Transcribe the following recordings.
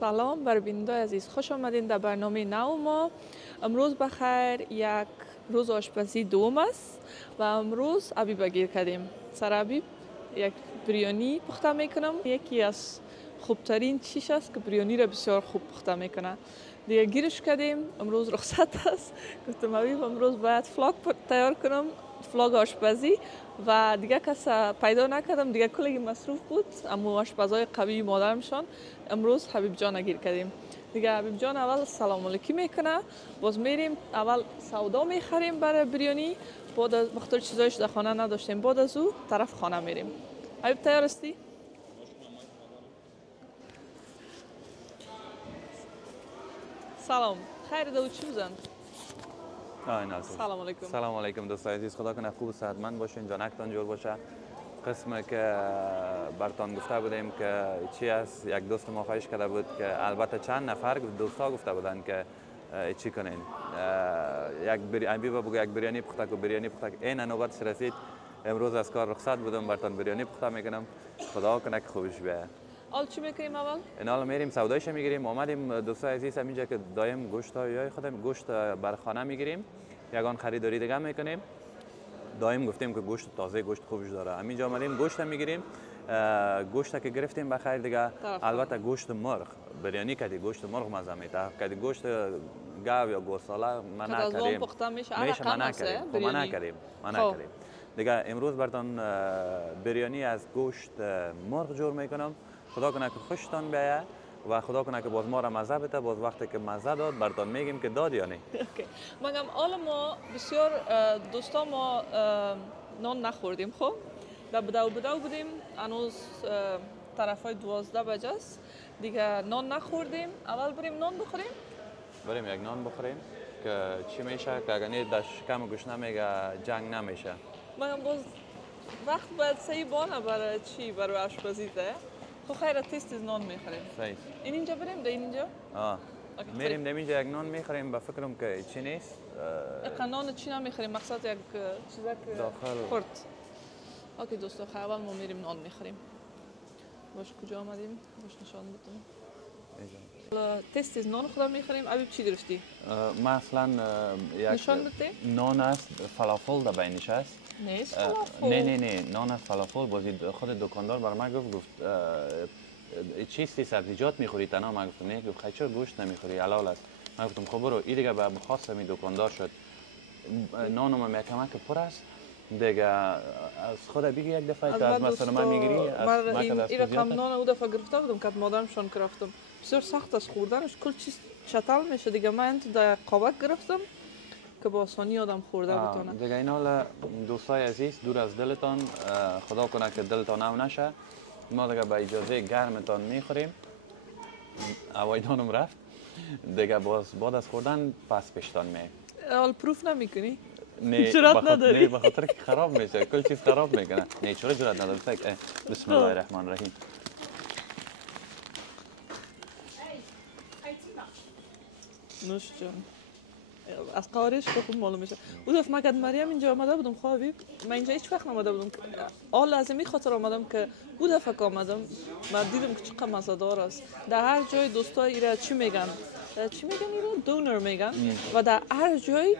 سلام بر بیننده عزیز، خوش آمدین در برنامه نو ما. امروز بخیر یک روز آشپزی دوم است و امروز ابیب گیر کردیم. سر ابیب یک بریانی پخته میکنم. یکی از خوبترین چیز است که بریانی را بسیار خوب پخته میکنه. دیگه گیرش کردیم، امروز رخصت است. گفتم ابیب امروز باید فلاگ تیار کنم، فلاگ آشپزی، و دیگه کس پیدا نکردم، دیگه کلی مصروف بود. اما آشپزای قوی مادرمشان امروز حبیب جان گیر کردیم. دیگه حبیب جان اول سلام علیکی میکنه، باز میریم اول سودا میخریم برای بریانی، بعد از بخاطر چیزایش در خانه نداشتیم، بعد از او طرف خانه میریم. حبیب تیار هستی؟ سلام، خیر دو چی بزن؟ سلام علیکم. سلام علیکم دوستان عزیز، خدا کنه خوب و صحتمند باشین، جانکتان جور باشه. قسمی که برتان گفته بودیم که چی است، یک دوست ما خواهش کرده بود که البته چند نفر دوستا گفته بودن که چی کنین، یک بریانی پخته که بریانی پخته که این نوبتش رسید. امروز از کار رخصت بودم، برتان بریانی پخته میکنم. خدا کنه که خوبش بیایه. حال چی میکنیم اول؟ این حالا میریم سودایش میگیریم. آمدیم دوستان عزیز اینجا که دایم گوشت های خودم گوشت بر خانه میگیریم، یگان خریداری دیگه میکنیم. دایم گفتیم که گوشت تازه گوشت خوبش داره. همینجا آمدیم گوشت میگیریم. گوشت که گرفتیم بخیر دیگه، البته گوشت مرغ بریانی کردی، گوشت مرغ مزه میده. کردی گوشت گاو یا گوساله من نکردیم. من نکردیم. دیگه امروز براتون بریانی از گوشت مرغ جور میکنم. خدا کنه که خوشتان بیایه و خدا کنه که باز ما را مزه بده. باز وقتی که مزه داد براتون میگیم که داد یا نه. مگم حالا ما بسیار دوستا ما نان نخوردیم. خب در بدو بودیم، هنوز طرفای 12 بجه است دیگه، نان نخوردیم. اول بریم نان بخوریم. بریم یک نان بخوریم که چی میشه که اگر نه شکم گوش نمیگه جنگ نمیشه. مگم باز وقت باید صحیح بانه برای چی، برای آشپزی ده. خب خیره تست نان میخوریم. صحیح. اینجا بریم ده اینجا. میریم در اینجا یک نان میخوریم. با فکرم که چی نیست. نان چی نمیخوریم، مقصد یک چیزا که داخل خورد. اوکی دوستا، اول ما میریم نان میخوریم. باش کجا آمدیم؟ باش نشان بدم. اینجا. تست نان خودم میخوریم. ابیب چی گرفتی؟ مثلا یک نشان بده. نان است، فلافل در بینش است. نیست فلافل. نه نان است فلافل. بازی خود دکاندار بر من گفت چیستی سبزیجات میخوری تنها؟ من گفتم نه. گفت خیلی چرا گوشت نمیخوری؟ حلال است. من گفتم خب برو. این دیگه به خواست می دکاندار شد. نانم میکمه که پر است دیگه. از خود بگی یک دفعه که از مثلا من میگیری من این رقم نان او دفعه گرفته بودم که مادرمشان گرفتم، بسیار سخت از خوردنش، کل چیز چتل میشه دیگه. من تو در قابک گرفتم که با آسانی آدم خورده بتونه دیگه. این حالا دوستای عزیز دور از دلتان، خدا کنه که دلتان او نشه. ما دیگه با اجازه گرمتان میخوریم. هوای نانم رفت دیگه. باز بعد از خوردن پس پشتان می حال پروف نمیکنی؟ نه جرات نداری؟ نه بخاطر که خراب میشه، کل چیز خراب میکنه. نه چرا جرات نداری؟ بسم الله الرحمن الرحیم. نوش جان. از قوارش که خوب معلوم میشه. او دفعه من که مریم اینجا آمده بودم خوابی، من اینجا هیچ وقت نماده بودم. آل لازمی خاطر آمدم که او دفعه که آمدم من دیدم که چقدر مزه‌دار است. در هر جای دوستا ایرا چی میگن ایرا دونر میگن و در هر جای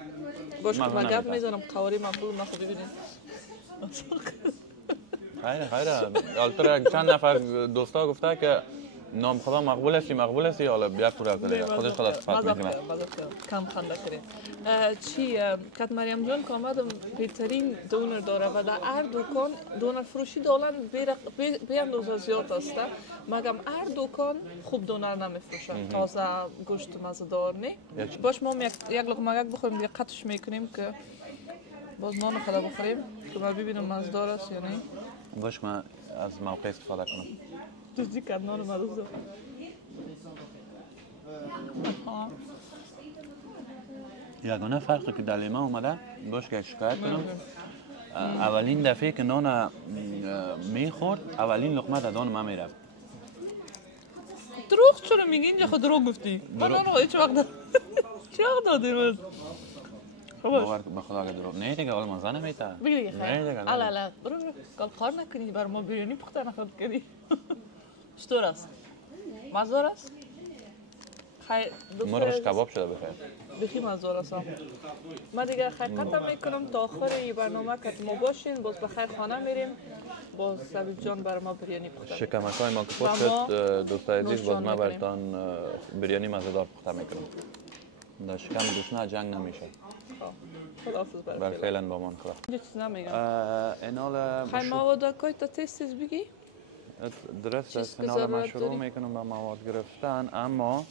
باش که من گپ میزنم قواری مقبول نخو ببینید. خیره البته چند نفر دوستا گفته که نام خدا مقبول هستی حالا بیا پورا کنه خودش خدا صفات میکنه. کم خنده کریم. چی کات مریم جان که آمدم بهترین دونر داره و در هر دکان دونر فروشی دارن به اندازه زیاد است. مگم هر دکان خوب دونر نمیفروشه. تازه گوشت مزه‌دار نه. باش ما یک لقمه بخوریم دیگه قطعش میکنیم که باز نان خدا بخوریم که ما ببینم مزه‌دار است یا نه. باش من از موقع استفاده کنم. دوستی کردن مروزه. یگانه فرقی که در لیما اومده باش که شکایت کنم، اولین دفعه که نان میخورد اولین لقمه در دان من میرفت. دروغ چرا میگی؟ اینجا خود دروغ گفتی. من نان هیچ وقت دادیم. باور به خدا که دروغ نه دیگه. حالا مزه نمیده. بگی دیگه خیر. الا برو کار نکنی، بر ما بریانی پخته نخورد کنی. چطور است؟ مزه است؟ خیر مرغش کباب شده بخیر. بخی مزار هستم. ما دیگه حقیقت میکنم تا آخر این برنامه که ما باشین باز بخیر خانه میریم. باز سبیب جان بر ما بریانی پخته. شکمکای ما که پخت شد دوستای عزیز باز ما براتون بریانی مزه‌دار پخته میکنم. در شکم دوشنا جنگ نمیشه. خداحافظ بر فعلا با من خدا. اینجا چیز نمیگم. اینال خیلی مواد که تا تست بگی؟ درست است. اینال ما شروع میکنم با مواد گرفتن اما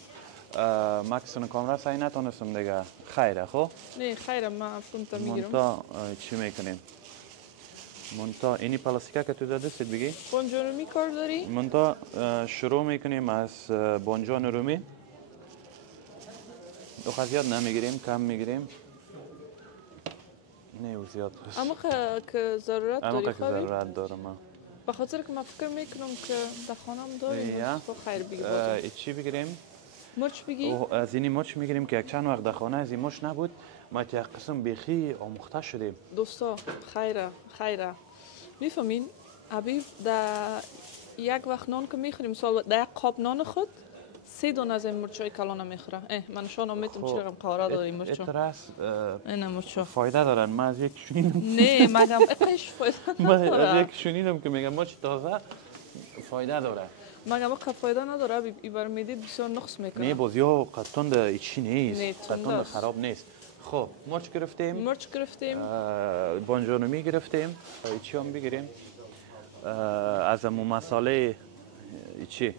مکسون کامرا سعی نتونستم دیگه. خیره خب؟ نه خیره ما پونتا میگیرم. مونتا چی میکنیم؟ مونتا اینی پلاستیکه که تو داده سید بگی؟ بونجان رومی کار داری؟ مونتا شروع میکنیم از بونجان رومی. دو زیاد نمیگیریم، کم میگیریم. نه و زیاد هست. اما که ضرورت داری اما که ضرورت دارم. به خاطر که من فکر میکنم که در خانم داریم با خیر بگی چی بگیریم؟ مرچ بگی؟ از اینی مرچ میگیریم که یک چند وقت در خانه از این مرچ نبود ما یک قسم بیخی آموخته شدیم. دوستا خیره میفهمین؟ ابی در یک وقت نان که میخوریم مثلا در یک قاب نان خود 3 دانه از این مرچای کلان میخوره. من شانم میتونم چی رقم قاره داریم مرچا. اترس این مرچا فایده دارن. من از یک شنیدم. نه مگم اقش فایده نداره. من از یک شنیدم که میگم مرچ تازه فایده داره. مگم اقا فایده نداره ایبر میدید بسیار نقص میکنه. نه باز یا قطند چی نیست. قطند خراب نیست. خب مرچ گرفتیم. بونجانومی گرفتیم. چی هم بگیریم؟ از امو مساله چی؟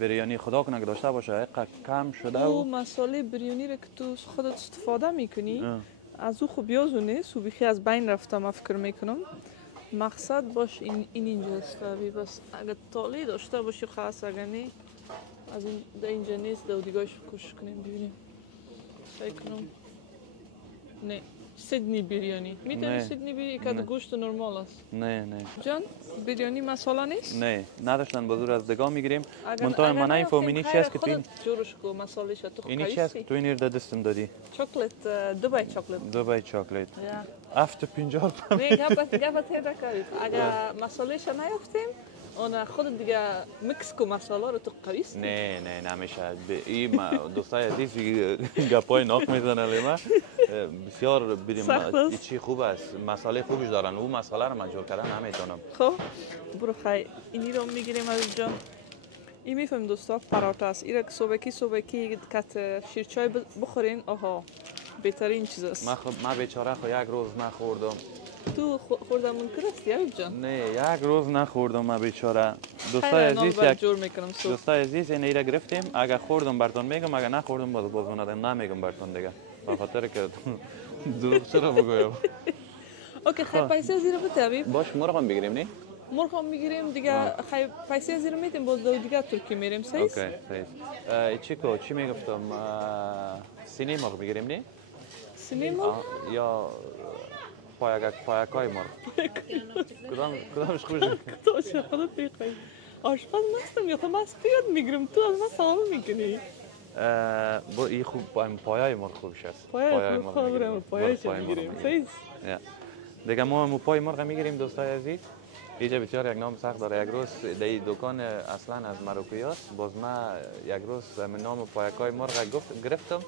بریانی خدا کنه که داشته باشه کم شده او مساله بریانی را که تو خودت استفاده میکنی از او خوب یازو نیست و بیخی از بین رفته ما فکر میکنم. مقصد باش این اینجاست بس اگر تالی داشته باشی خاص اگر نه از اینجا نیست دو دیگهش کوشش کنیم ببینیم. فکر کنم نه سیدنی بریانی میتونی سیدنی بری که گوشت نرمال است. نه جان بریانی مساله نیست؟ نه نداشتن بازور از دگاه میگیریم. منطقه من نمیفهمینی چی است که تو این جورش کو مساله شد تو اینی چی است تو این ایرده دستم دادی؟ چاکلت دبی چاکلت افت 50 نه گفت هیدا کاری اگر مساله شو نیافتیم اون خود دیگه میکس کو مساله رو تو قویست. نه نمیشه. این دوستای عزیز گپای ناک میزنه لیما بسیار بریم چی خوب است. مساله خوبش دارن او مساله رو من جور کردن نمیتونم. خب برو خیر اینی رو میگیریم از جان. این میفهم دوستا پراتا است. اینا که صبحکی کت شیرچای بخورین آها بهترین چیز است. من بیچاره خو یک روز نخوردم. تو خوردم منکر هستی حبیب جان؟ نه یک روز نخوردم من بیچاره. دوستای عزیز دوستای عزیز این ایرا گرفتیم. اگر خوردم براتون میگم اگر نخوردم باز ندارم نمیگم براتون دیگه. به خاطر که دروغ چرا بگویم. اوکی خیر پیسه زیر بده حبیب. باش مرغ هم بگیریم نه؟ مرغ هم میگیریم دیگه خیر پیسه زیر میدیم باز دو دیگه ترکی میریم صحیح؟ اوکی صحیح. چی میگفتم سینه مرغ بگیریم نه؟ سینه مرغ؟ یا پایکای مرغ. کدامش خوبه؟ کدامش خودت بگی. آشپز مستم یا تو مست یاد میگیرم تو از من سوال میکنی. این خوب پایای مرغ خوبش است. پایای مرغ خوبه پایایش میگیریم. صحیح. دیگه ما پای مرغ میگیریم دوستای عزیز. اینجا بسیار یک نام سخت داره. یک روز در دکان اصلا از مراکوی است. باز ما یک روز نام پایکای مرغ گرفتم.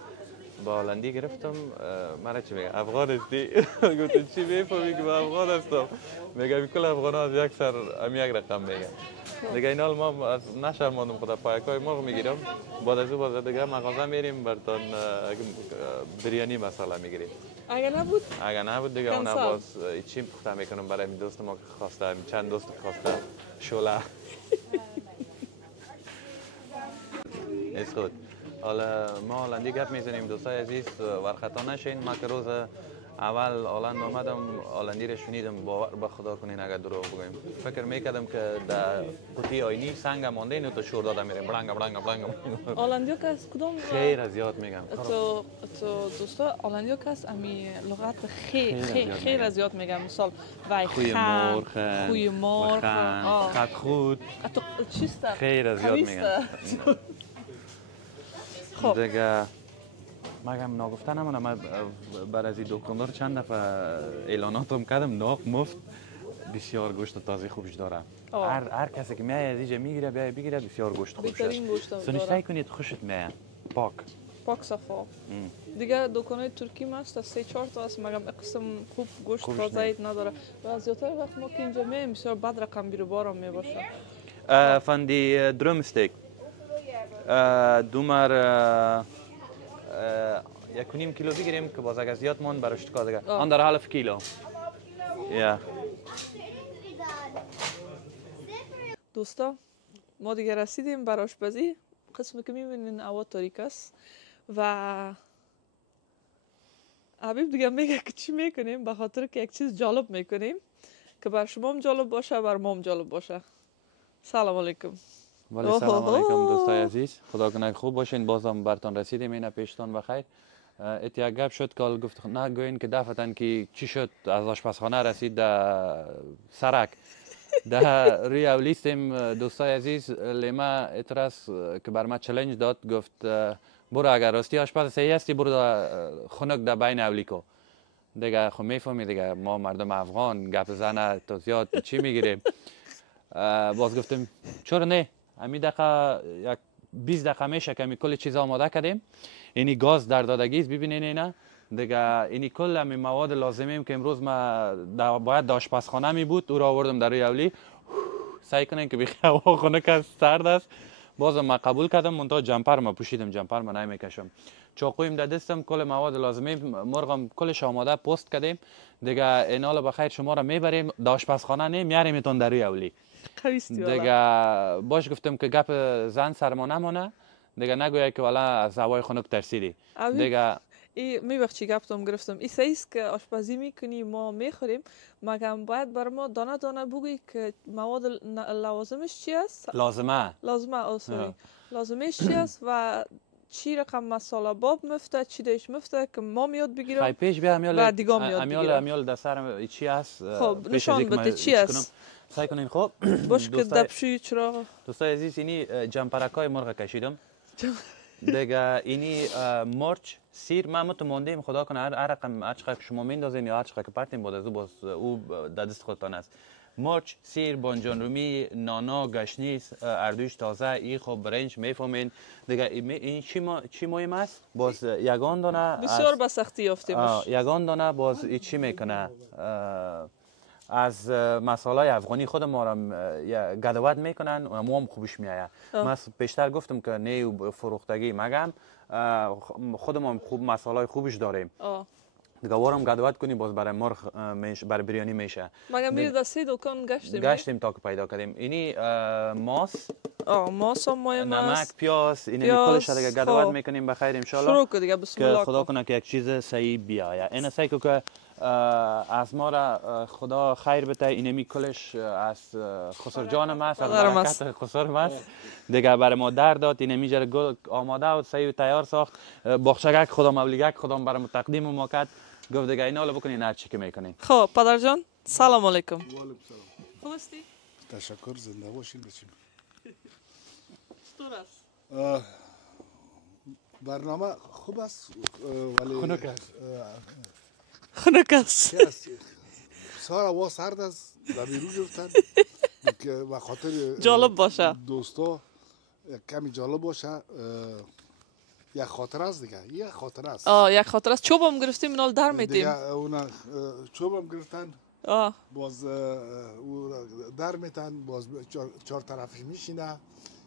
با هلندی گرفتم. مرا چی میگه افغان هستی؟ گفتم چی میفهمی که با افغان هستم؟ میگه کل افغان ها از یک سر هم یک رقم میگن. دیگه این حال ما از نشرماندم خدا پایکای مرغ میگیرم. بعد از او باز دیگه مغازه میریم براتون بریانی مساله میگیریم. اگر نبود دیگه اون باز چی پخته میکنم برای دوست ما که خواسته چند دوست خواسته شوله. خود حالا ما هلندی گپ میزنیم دوستای عزیز ورخطا نشین. ما که روز اول هلند آمدم هلندی رو شنیدم باور به خدا کنین اگر دروغ بگویم فکر میکردم که در قوطی آینی سنگ مانده اینو تو شور داده میریم بلنگ هلندی که از کدوم خیر از یاد میگم تو دوستا هلندی که از امی لغت خیر از یاد میگم مثال وای خوی مرغ خط خود تو چیست خیر از یاد میگم. خب دیگه مگم ناگفته نمونه من بر از این دکاندار چند دفعه اعلاناتم کردم ناق مفت بسیار گوشت تازه خوبش داره. هر کسی که میاد از اینجا میگیره بیا بگیره بسیار گوشت خوبش است. سنشته کنید خوشت میاد. پاک صفا. دیگه دکانای ترکی ما است 3-4 تا است مگم قسم خوب گوشت تازه ایت نداره و زیادتر وقت ما که اینجا میایم بسیار بد رقم بیرو بارم میباشه. فندی دروم استیک دومر 1.5 کیلو بگیریم که باز اگه زیاد مون براش تکا دیگه آن در half کیلو. یا دوستا ما دیگه رسیدیم بر آشپزی. قسمی که میبینین هوا تاریک است و حبیب دیگه میگه که چی میکنیم به خاطر که یک چیز جالب میکنیم که بر شما هم جالب باشه بر ما هم جالب باشه. سلام علیکم. ولی سلام علیکم دوستای عزیز، خدا کنه خوب باشین. بازم برتون رسیدیم. اینا پیشتون بخیر. اتیا گپ شد که گفت نه گوین که دفتن که چی شد از آشپزخانه رسید در سرک در روی اولیستیم. دوستای عزیز لیما اترس که بر ما چالش داد، گفت برو اگر راستی آشپز صحیح هستی برو خنک در بین اولیکو دیگه. خب میفهمی دیگه ما مردم افغان گپ زنه تا زیاد چی میگیریم. باز گفتیم چرا نه همین دقیقه یک 20 دقیقه میشه که کل چیز آماده کردیم. اینی گاز در دادگی ببینین اینا دیگه. اینی کل همین مواد لازمیم که امروز ما باید آشپزخانه می بود او را آوردم در روی اولی. سعی کنین که بخیر هوا خنک است، سرد است. بازم ما قبول کردم منتها جمپر ما پوشیدم، جمپر ما نمیکشم. چاقویم در دستم، کل مواد لازمه مرغم کلش آماده پست کردیم دیگه. اینال بخیر شما را میبریم در آشپزخانه نه میاریمتون در روی اولی دیگه. باش گفتم که گپ زن سرما نمانه دیگه، نگویه که والا از هوای خنک ترسیدی دیگه. میبخشی گفتم گرفتم این سعیست که آشپزی میکنی ما میخوریم مگم باید بر ما دانه دانه بگویی که مواد لازمش چی است؟ لازمش چی است و چی رقم مساله باب مفته چی دیش مفته که ما میاد بگیرم پیش بیا و دیگه میاد بگیرم. امیال در سر چی است؟ خب نشان بده چی است. سعی کنین. خب باش که دبشوی چراغ. دوستای عزیز اینی جمپرکای مرغ کشیدم دیگه. اینی مرچ سیر ما متماندیم خدا کنه هر رقم هر چقدر شما میندازین یا هر چقدر که پرتین بود از او در دست خودتان است. مرچ، سیر، بانجان رومی، نانا، گشنیز، اردوش تازه، ای خب برنج میفهمین دیگه. این چی مهم است؟ باز یگان دانه بسیار به سختی یافتیمش. یگان دانه باز چی میکنه از مسائل افغانی خود ما را گدوت میکنن و ما هم خوبش میایه. من پیشتر گفتم که نه فروختگی مگم خودمون خوب مسائل خوبش داریم دیگه. وارم گدوت کنی باز برای مرغ برای بریانی میشه. مگم میره دستی دکان گشتیم تا که پیدا کردیم. اینی ماس هم مهم است، نمک، پیاز، اینی کلش دیگه گدوت میکنیم بخیر ان شاء الله. شروع کن دیگه بسم الله. که خدا کنه که یک چیز صحیح بیایه. این سعی که از ما را خدا خیر بده. اینمی کلش از خسر جانم است، از برکت خسرم است دیگه. برای ما در داد اینمی جر گل آماده و صحیح تیار ساخت. باخشگک خدا مولیگک خدا برای ما تقدیم ما کرد. گفت دیگه اینا رو بکنین هر چی که میکنین. خب پدر جان سلام علیکم. و علیکم سلام. خوب هستی؟ تشکر، زنده باشین بچیم. چطور است؟ برنامه خوب است ولی خنک است. سار هوا سرد است در بیرون گرفتن که به خاطر جالب باشه دوستا کمی جالب باشه. یک خاطر است دیگه. یک خاطر است. یک خاطر است. چوبم گرفتیم منال در میتیم دیگه. اونا چوبم گرفتن باز در میتن باز چهار طرفش میشینه.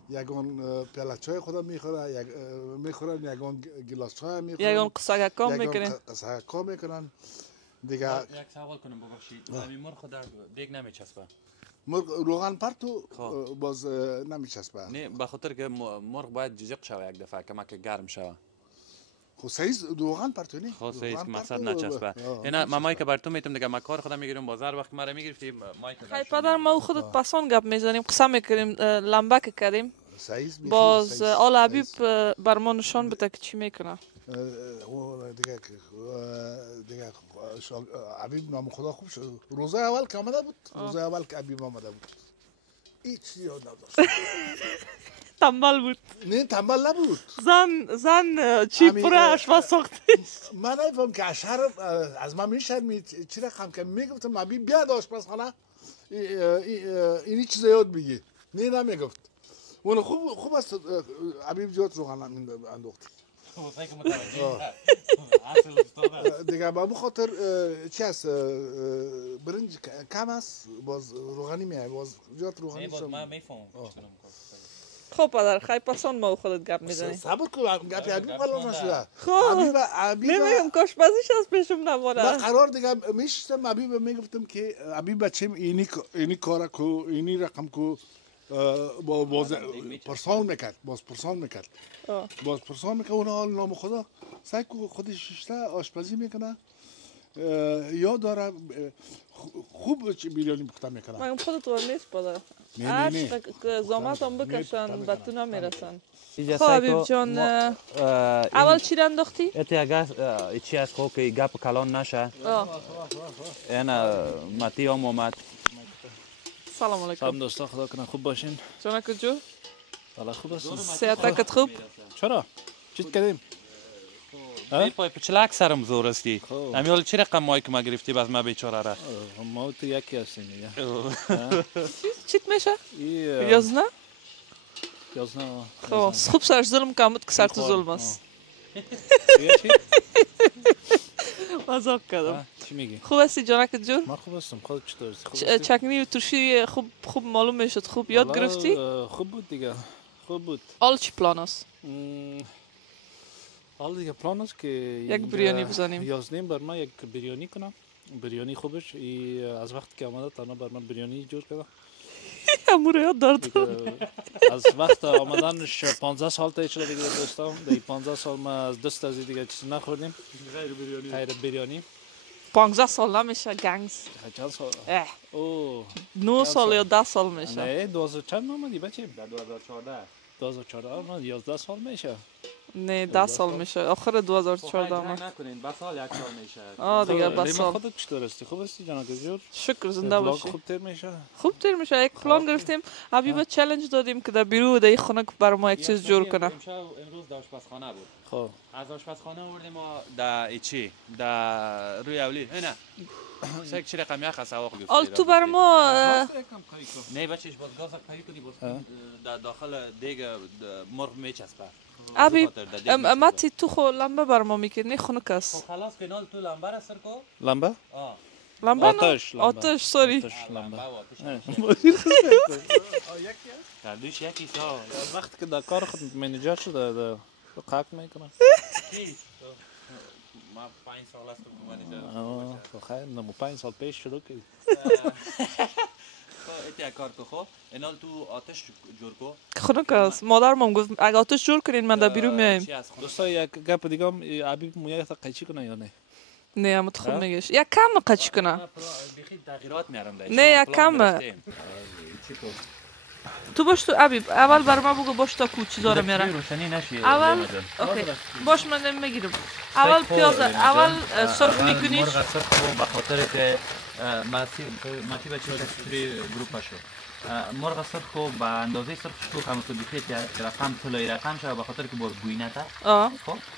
یگان پیاله چای خودم میخورن یگان گلاس چای میخورن یگان قصه میکنن دیگه. یک سوال کنم ببخشید. همین مرغ در دیگ نمیچسبه؟ روغن پرتو باز نمیچسبه. نه به خاطر که مرغ باید جزق شوه یک دفعه کمک گرم شوه. خب سیز روغن پرتو نه. خب سیز که مقصد نچسبه. اینا ما مایک بر تو میتم دیگه. ما کار خودم میگیرم بازار وقت ما میگرفتی مایک. خیلی پدر ما خودت پسان گپ میزنیم قسم میکنیم لمبه کردیم. باز آل حبیب بر ما نشان بده که چی میکنه. دیگه حبیب نام خدا خوب شد. روزه اول که آمده بود، روزه اول که حبیب آمده بود هیچ یاد نداشت. تنبل بود. نه تنبل نبود. زن چی پره آشپز ساخته. من نمیفهم که اشهر از من میشرمی چی رقم که میگفتم حبیب بیاد آشپزخانه اینی چیز یاد بگی. نه نمیگفت. اون خوب است حبیب جات روغن انداختی دیگه با خاطر چی است برنج کم است باز روغنی میای باز جات روغنی باز من میفهمم خب پدر خیلی پسند ما خودت گپ میزنی صبر کن گپی حبیب قلم نشده خب نمیگم کاشپزیش از پیشم نماره من قرار دیگه میشتم حبیب میگفتم که حبیب بچم اینی کارا کو اینی رقم کو باز پرسان میکرد باز پرسان میکرد اون حال نام خدا سعی کو خودش ششته آشپزی میکنه یا داره خوب بیریانی پخته میکنه من خودت ور نیست پدر نه زامت هم بکشن به تو نمیرسن خب حبیب جان اول چی را انداختی؟ چی از خوب که گپ کلان نشه اینا متی هم اومد سلام علیکم سلام دوستا خدا کنه خوب باشین جانک جو حالا خوب هستین صحتکت خوب چرا چیت کردیم پای پچلک سرم زور استی امیال چی رقم مایی که ما گرفتی باز ما بیچاره را ما تو یکی هستیم دیگه چیت میشه؟ یازنه؟ یازنه خب خوب سرش ظلم کامت که سر تو ظلم است مزاق کردم چی میگی؟ خوب هستی جانک جون؟ من خوب هستم خودت چطور هستی؟ چکنی و ترشی خوب معلوم میشد خوب یاد گرفتی؟ خوب بود دیگه خوب بود حالا چی پلان است؟ حالا دیگه پلان است که یک بریانی بزنیم یازدیم بر من یک بریانی کنم بریانی خوبش از وقتی که آمده تنها بر من بریانی جور کرده امور یاد دارد از وقت آمدنش 15 سال تا شده دیگه دوستان در 15 سال ما از دست از دیگه چیزی نخوردیم غیر بریانی 15 سال نمیشه گنگز چند سال؟ اوه 9 سال یا 10 سال میشه نه 12 چند آمدی بچه؟ در 2014 2014 من 11 سال میشه نه 10 سال میشه آخر 2014 ما نکنین با سال یک سال میشه دیگه با سال خودت چطور هستی خوب هستی جناب جور شکر زنده باشی خوب تیر میشه خوب تیر میشه یک پلان گرفتیم حبیب چالش دادیم که در بیرون در خونه برای ما یک چیز جور کنه امروز در آشپزخانه بود خب از آشپزخانه آوردیم ما در چی در روی اولی نه سه چی رقم یک سواق گفت آل تو بر ما نه بچهش باز گاز پایی کنی باز در داخل دیگه مرغ میچسبه ابی ماتی تو خو لمبه بر ما میکنی خنک است خلاص کنال تو لمبه را سر کو لمبه لمبه آتش سوری لمبه در دوش یکی سا وقتی که در کار خود منیجر شده در قاق میکنه ما 5 سال است که منیجر خیر نمو 5 سال پیش شروع کردی ات کار کو انال تو آتش جور کو خنک است مادرم گفت اگه آتش جور کنین من در بیرون میایم دوستا یک گپ دیگه حبیب مویا تا قیچی کنه یا نه نه ام خود میگیش یک کم قیچی کنه بخی تغییرات میارم نه یک کم تو باش تو حبیب اول بر ما بگو باش تا کو چیزا رو میاره روشنی نشی اول اوکی باش من میگیرم اول پیاز اول سرخ میکنیش به خاطر که ماتی بچه توی گروپ شو مرغ سرخو به اندازه سرخش تو هم تو بخیر رقم طلای رقم شد به خاطر که باز بوی نده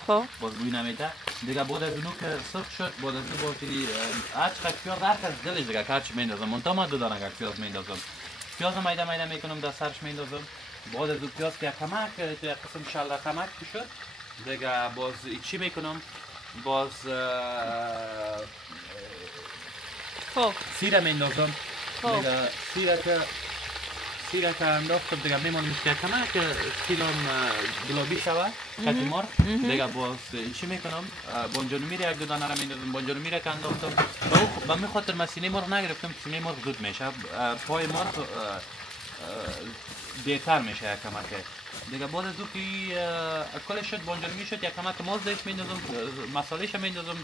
خب باز بوی نمیده دیگه بعد از اونو که سرخ شد بعد از اون باشی هر چقدر پیاز هر کس دلش دیگه هرچی میندازم منتها من دو دانه پیاز میندازم پیاز میده میکنم در سرش میندازم بعد از اون پیاز که کمک تو یک قسم شل کمک شد دیگه باز چی میکنم باز سیره میندازم دیگه سیره که انداختم دیگه میمونم که کمک که سیلم گلابی شود کتی مرغ دیگه باز چی میکنم بانجان میره یک دو دانه را میندازم بانجان میره که انداختم به می خاطر من سینه مرغ نگرفتم سینه مرغ زود میشه پای مرغ دیرتر میشه یک کمک دیگه بعد از او که کلش شد بانجان میشد یک کمک ماز دیش میندازم مسالهش میندازم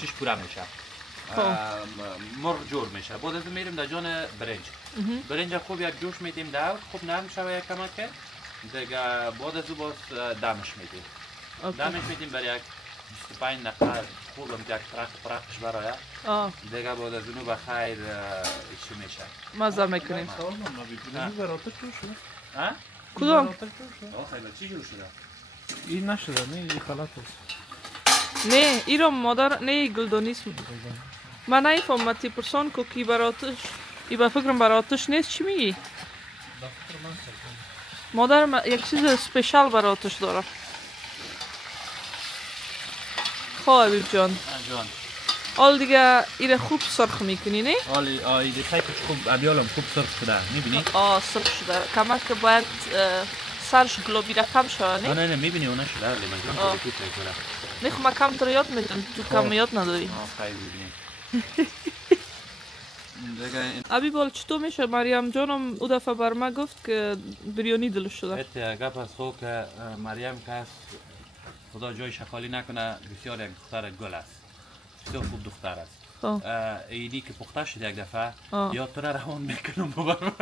چیش پوره میشه مرغ جور میشه بعد از اون میریم در جان برنج خوب یک جوش میدیم در خوب نرم شوه یک کمک دیگه بعد از اون باز دمش میدیم برای یک 25 دقیقه خوبم که یک پرقش برای دیگه بعد از اونو بخیر چی میشه مزه میکنیم کدوم؟ چی جور شده؟ این نشده نه این خلاط است نه این رو مادر نه گلدانیست من نایفهم تی پرسان که کی براتش ای با فکرم براتش نیست چی میگی؟ مادرم یک چیز اسپیشال برای آتش داره. خواه حبیب جان. جان. حال دیگه ایره خوب سرخ میکنی نه؟ حالی ایده سایپش خوب ابیالم خوب سرخ شده میبینی؟ سرخ شده. کمک که باید سرش گلابی رقم شده نه؟ نه میبینی اونه شده لیمون جان خوب میکنه. نه خب من کم تو یاد میدم تو کم یاد نداری. خیلی ببینیم. ابی بال چطور میشه؟ مریم جانم او دفعه بر من گفت که بریانی دلش شده. گپ از خود که مریم کس خدا جای شخالی نکنه بسیار یک دختر گل است. بسیار خوب دختر است. ایدی که پخته شد یک دفعه یا تو را روان میکنم ببرم.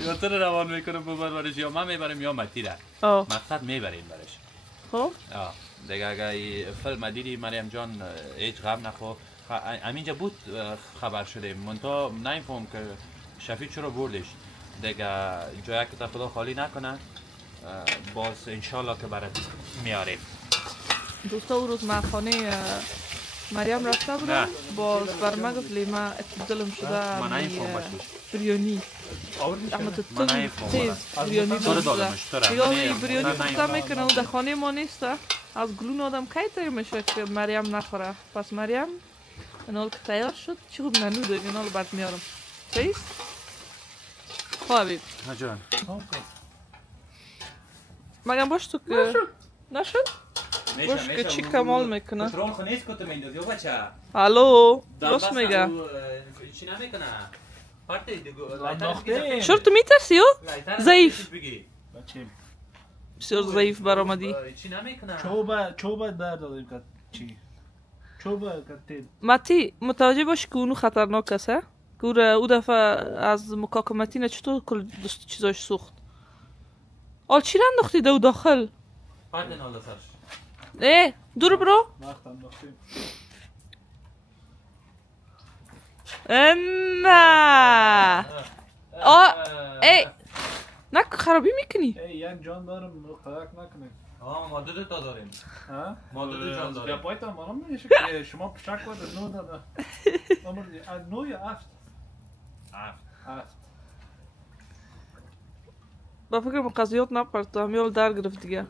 یا تو را روان میکنم ببرمش یا من میبرم یا متی را. مقصد میبریم برش. خب دیگه اگه فیلم دیدی مریم جان هیچ غم نخور. همینجا بود خبر شده منتها نمیفهم که شفیع چرا بردش دیگه جایی که تا خدا خالی نکنه باز انشالله که برات میاریم. دوستا او روز من خانه مریم رفته بودم باز بر من گفت لیما دلم شده بریانی اما تو تیز بریانی دلم شده دیگه بریانی پخته میکنه و در خانه ما نیست از گلون آدم کی تیر میشه که مریم نخوره. پس مریم اینال که تیار شد چی خوب ننو داریم اینال برد میارم چیز؟ خواه حبیب جان مگم باش تو که نشد؟ باش که چی کمال میکنه پترون خونیست کتو میندازی و بچه الو درست میگه چی نمیکنه پارتی چرا تو میترسی او؟ ضعیف بسیار ضعیف برآمدی چی نمیکنه چوبه در دادیم که چی چوبه کتید متی متوجه باش که اونو خطرناک است که او دفعه از مکاکمتی نه چطور کل دست چیزاش سوخت آل چی انداختی دو داخل پارتی نال سرش دور برو نه نه خرابی میکنی یک جان دارم قدک نکنی ما دو تا داریم ما دو جان داریم یا پایتا مانم میشه که شما پشک باید نو داده نو یا افت با فکر قضیات نپرد تو همیال در گرفت دیگه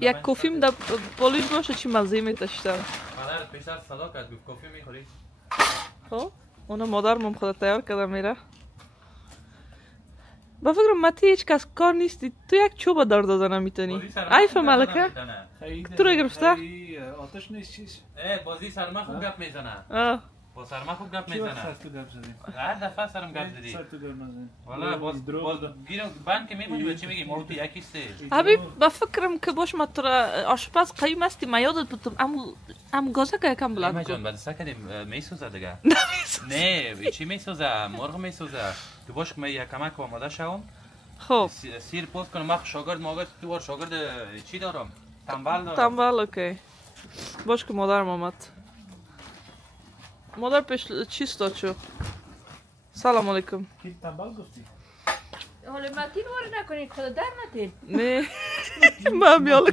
یک کافیم در بالوش باشه چی مزه میتشتر مادرت پیشتر صدا کرد گفت کافی میخوری خب اونو مادرم خود تیار کرده میره با فکر متی هیچ کس کار نیستی تو یک چوب در داده نمیتونی عیف ملکه تو رو گرفته آتش نیست چیز بازی سرما خوب گپ میزنه با سرما خوب گپ میزنه هر دفعه سرم گپ زدی سر تو گرم نزنی والا باز گیرم بند که میمونی به چی میگیم تو یکی سه حبیب با فکرم که باش ما تو را آشپز قیم هستی ما یادت بودم ام گازه که یکم بلند کن جان بعد کردیم میسوزه دیگه نه چی میسوزه مرغ میسوزه تو باش که من یک کمک آماده شوم خب سیر پوست کنم من شاگرد ماگرد تو بار شاگرد چی دارم تنبل دارم تنبل اوکی باش که مادرم آمد مادر پیش چیست داد شو سلام علیکم کی تنبل گفتی حالا متین وارد نکنید خدا در نتین نه من میاله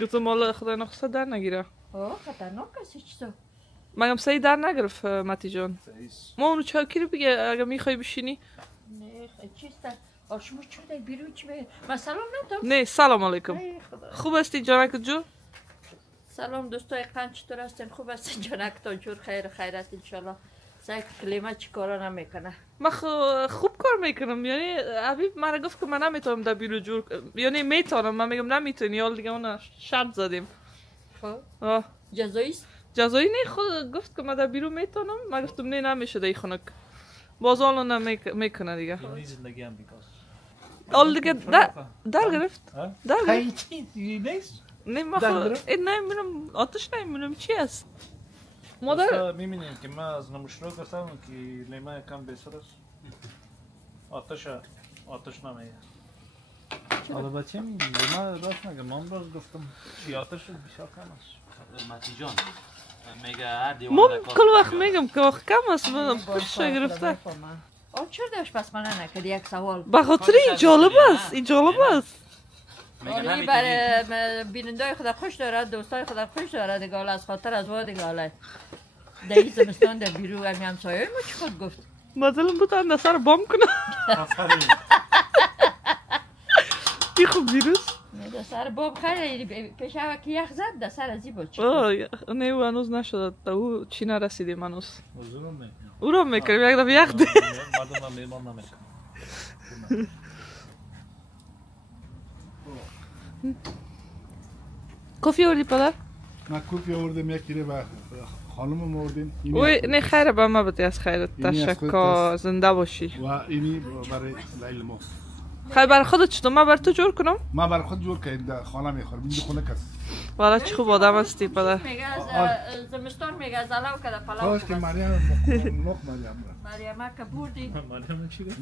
گفتم مالا خدا نخسته در نگیره خطرناک است چیزا مگم سعی در نگرفت متی جان ما اونو چاکی رو بگه اگه میخوای بشینی نه چیست شما چطور بیرون چی بگه من سلام ندارم نه سلام علیکم خوب هستی جانک جو سلام دوستای قند چطور هستین خوب هستین جانک تا جور خیر خیرت انشالله سعی کلمه چی کارا نمیکنه من خوب کار میکنم یعنی حبیب مرا گفت که من نمیتونم در بیرو جور یعنی میتونم من میگم نمیتونی حال دیگه اون شرط زدیم خب جزایی است جزایی نه خود گفت که من در بیرو میتونم من گفتم نه نمیشه در خنک باز حالا نمیکنه دیگه زندگی هم بیکاس حال دیگه در گرفت در گرفت چی نیست نه من این نمیدونم آتش نمیدونم چی است مادر میبینیم که من از نموشرو گفتم که لیما یکم بسر است آتش نمیه حالا بچه لیما راست نگه من راست گفتم چی آتش بسیار کم است متی جان میگه هر من کل وقت میگم که وقت کم است پشت گرفته چرا داشت پس من نکردی یک سوال بخاطر این جالب است این جالب است این برای بینندای خدا خوش دارد دوستای خدا خوش دارد دیگه از خاطر از واد دیگه در این زمستان در بیرو همی همسایه ما چی خود گفت مازلم بودن سر بام کنه ای خوب ویروس در سر باب خیلی پیش که یخ زد در سر ازی با چی نه او هنوز نشده او چی نرسیدیم هنوز او رو میکنیم یک دفعه یخ ده مردم هم میمان نمیکنم کافی آوردی پدر؟ من کافی آوردم یکی رو به خانم آوردیم اوی نه خیره به ما بده از خیرت تشکر زنده باشی و اینی برای لیل ما خیلی برای خودت چطور من بر تو جور کنم؟ من برای خود جور کردم در خانه میخورم اینجا خونه کس والا چه خوب آدم هستی پدر میگه از زمستان میگه از علاو کده پلاو خواهش که مریم مخ مریم که بردی مریم چی گفت؟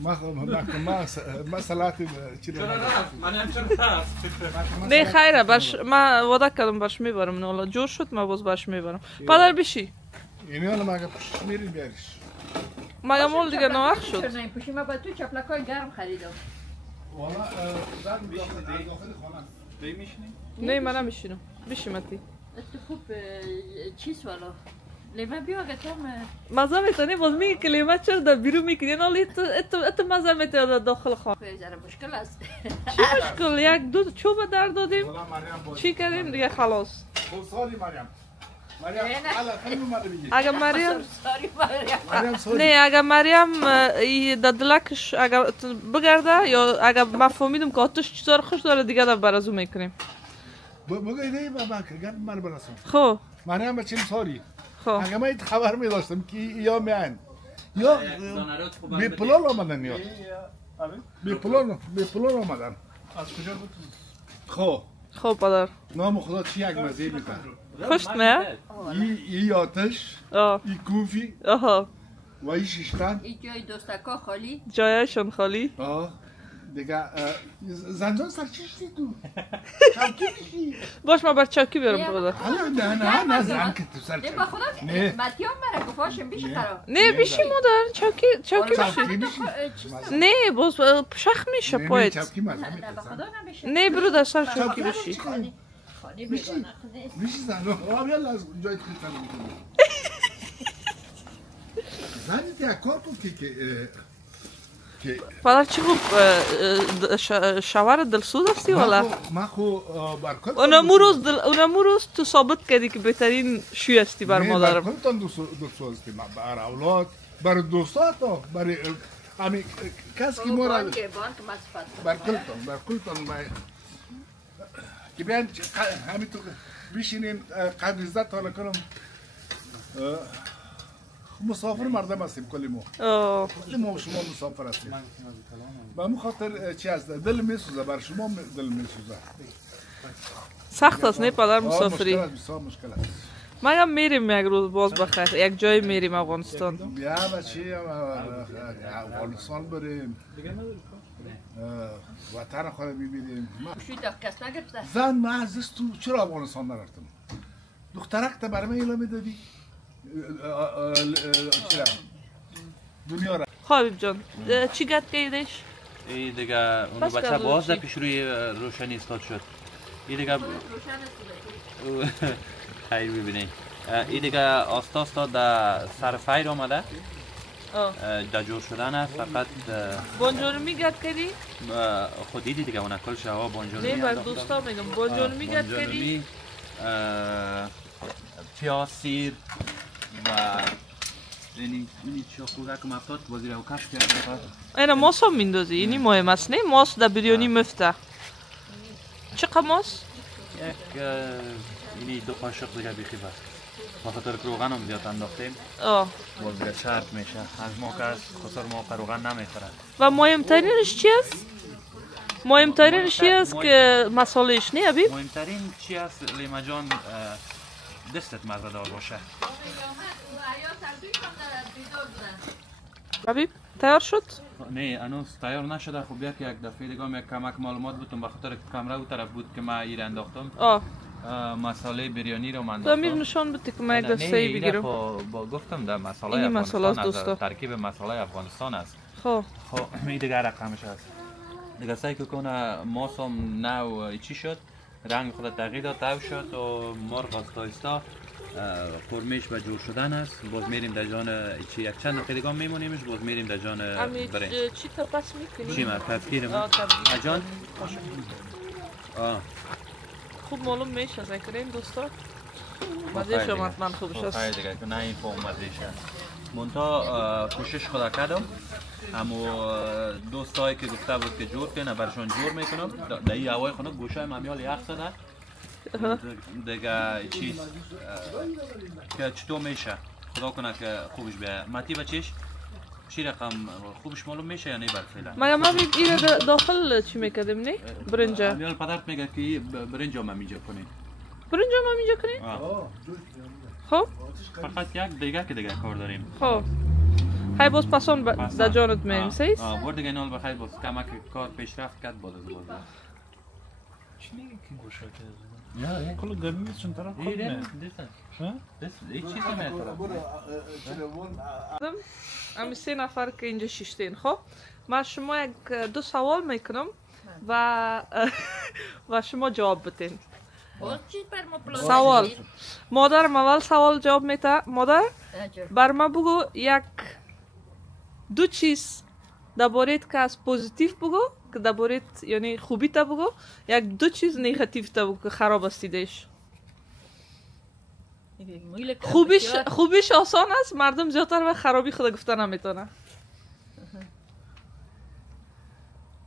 ما سلاتی چی رو نه خیره برش من وعده کردم برش میبرم نه جور شد من باز برش میبرم پدر بشی اینی حالا مگه پشت میریم بیاریش مگه مول دیگه نوخ شد پشی من با تو چپلکای گرم خریدم والا زن داخل خانه میشینی؟ نه من نمیشینم بشی متی تو خوب چیز والا لیمه بیا گتام مزه میتونی باز میگی که لیمه چرا در بیرون میکنی نالی ات مزه میتونی داخل خانه ذره مشکل است چی مشکل یک دو چوب در دادیم چی کردیم دیگه خلاص سالی مریم مریم اگه مریم ساری مریم نه اگه مریم در دلکش اگه بگرده یا اگه ما فهمیدم که آتش چیزا خوش داره دیگه در برازو میکنیم بگوی نه بابا که گرد من برسون خب مریم بچیم ساری خب اگه من ایت خبر می داشتم که یا میان یا بی پلان آمدن یا بی پلان آمدن از کجا بود؟ خب پدر نام خدا چی یک مزه میتن خوشت نه؟ ای آتش ای کوفی آها و ای شیشتن این جای دوستکا خالی جایشون خالی دیگه زنجان سر چیشتی تو چوکی کشی باش ما بر چوکی برم پدر نه زن که تو سر نه با خدا متیام مرا گفاشم بیش خراب نه بیشی مادر چوکی بشی نه باز شخ میشه پایت چوکی مزه نه با خدا نمیشه نه برو در سر چوکی بشی خانی بگانه میشی زن آب یلا از جایت خیلی میکنی زنی تیا کار کن که پدر چی خوب شوهر دلسوز هستی والا من خو برکت اونمو روز تو ثابت کردی که بهترین شوی هستی بر مادرم برکتان دلسوز هستی بر اولاد بر دوستات برای همین کس که ما را برکتان که بیان همین تو بشینین قدر عزت حالا کنم مسافر مردم هستیم کلی ما شما مسافر هستیم به همون خاطر چی هست دل میسوزه بر شما دل میسوزه سخت است نه پدر مسافری مشکل است ما هم میریم یک روز باز بخیر یک جای میریم افغانستان بیا بچه افغانستان بریم وطن خود ببینیم زن من از تو چرا افغانستان نرفتم دخترک تا برای من اعلام دادی دنیا را خالد جان چی گت کردیش؟ این دیگه اون بچه باز در پیش روی روشنی استاد شد این دیگه خیر ببینید این دیگه آستا در سر فیر آمده در جور شدن است فقط بانجورمی گت کردی؟ خود دیدی دیگه اون کل شوا بانجورمی نه بر دوستا میگم بانجورمی گت کردی؟ پیاز سیر و اینی چاقوره که مفتاد بازی رو کشف کرده اینا ماس هم میندازی اینی مهم است نه ماس در بریانی مفته چقدر ماس؟ یک اینی 2 قاشق دیگه بیخی بست با خاطر که روغن هم زیاد انداختیم باز دیگه شرط میشه از ما که از خسر ما روغن نمیخورد و مهمترینش چی است؟ مهمترینش چی است که مسالهش نه ابی؟ مهمترین چی است لیما جان دستت مزه‌دار باشه ابی تیار شد؟ نه هنوز تیار نشده خب یک دفعه دیگه یک کمک معلومات بودم به خاطر کامرا اون طرف بود که ما ایر انداختم مساله بریانی رو من انداختم امیر نشان بده که من یک دسته بگیرم با گفتم در مساله افغانستان است ترکیب مساله افغانستان است خب این دیگه رقمش است دیگه سعی کنه ماسم نو چی شد رنگ خود تغییر داد تو شد و مرغ آستا قرمهش به جور شدن است. باز میریم در جان چی یک چند دقیقه دیگه میمونیمش، باز میریم در جان برنج. چی تا پس میکنیم؟ چی ما تفکیرم جان خوب معلوم میشه ذکرین دوستا. مزه شما من خوبش است. خیلی دیگه نه این فهم مزهشه. منتها کوشش خدا کردم، اما دوستایی که گفته بود که جور کنه برشان جور میکنم. در این هوای خنک گوشه ممیال یخ زده دیگه چیز که چطور میشه خدا کنه که خوبش بیایه. متی بچیش چی رقم خوبش معلوم میشه یا نه برفعلا؟ ما بیم ایره داخل چی میکردیم نه؟ برنجا. میال پدرت میگه که برنجا ما اینجا کنیم. برنجا ما اینجا کنیم؟ خب فقط یک دیگه که دیگه کار داریم. خب های باز پسان در جانت میم سیست؟ بار دیگه نال بخیر باز کمک کار پیشرفت کرد باز باز. چی نگه که گوشه که کل گرمی چون طرف خود نه؟ هیچ چیز نمیتونه. امی 3 نفر که اینجا شیشتین. خب من شما یک 2 سوال میکنم و شما جواب بتین. سوال مادرم اول سوال جواب میده. مادر بر ما بگو یک 2 چیز درباره‌ت که از پوزیتیو بگو که درباره‌ت یعنی خوبی تا بگو، یک 2 چیز نگاتیو تا بگو که خراب استیدش. خوبیش آسان است، مردم زیادتر و خرابی خود گفتن نمیتونه.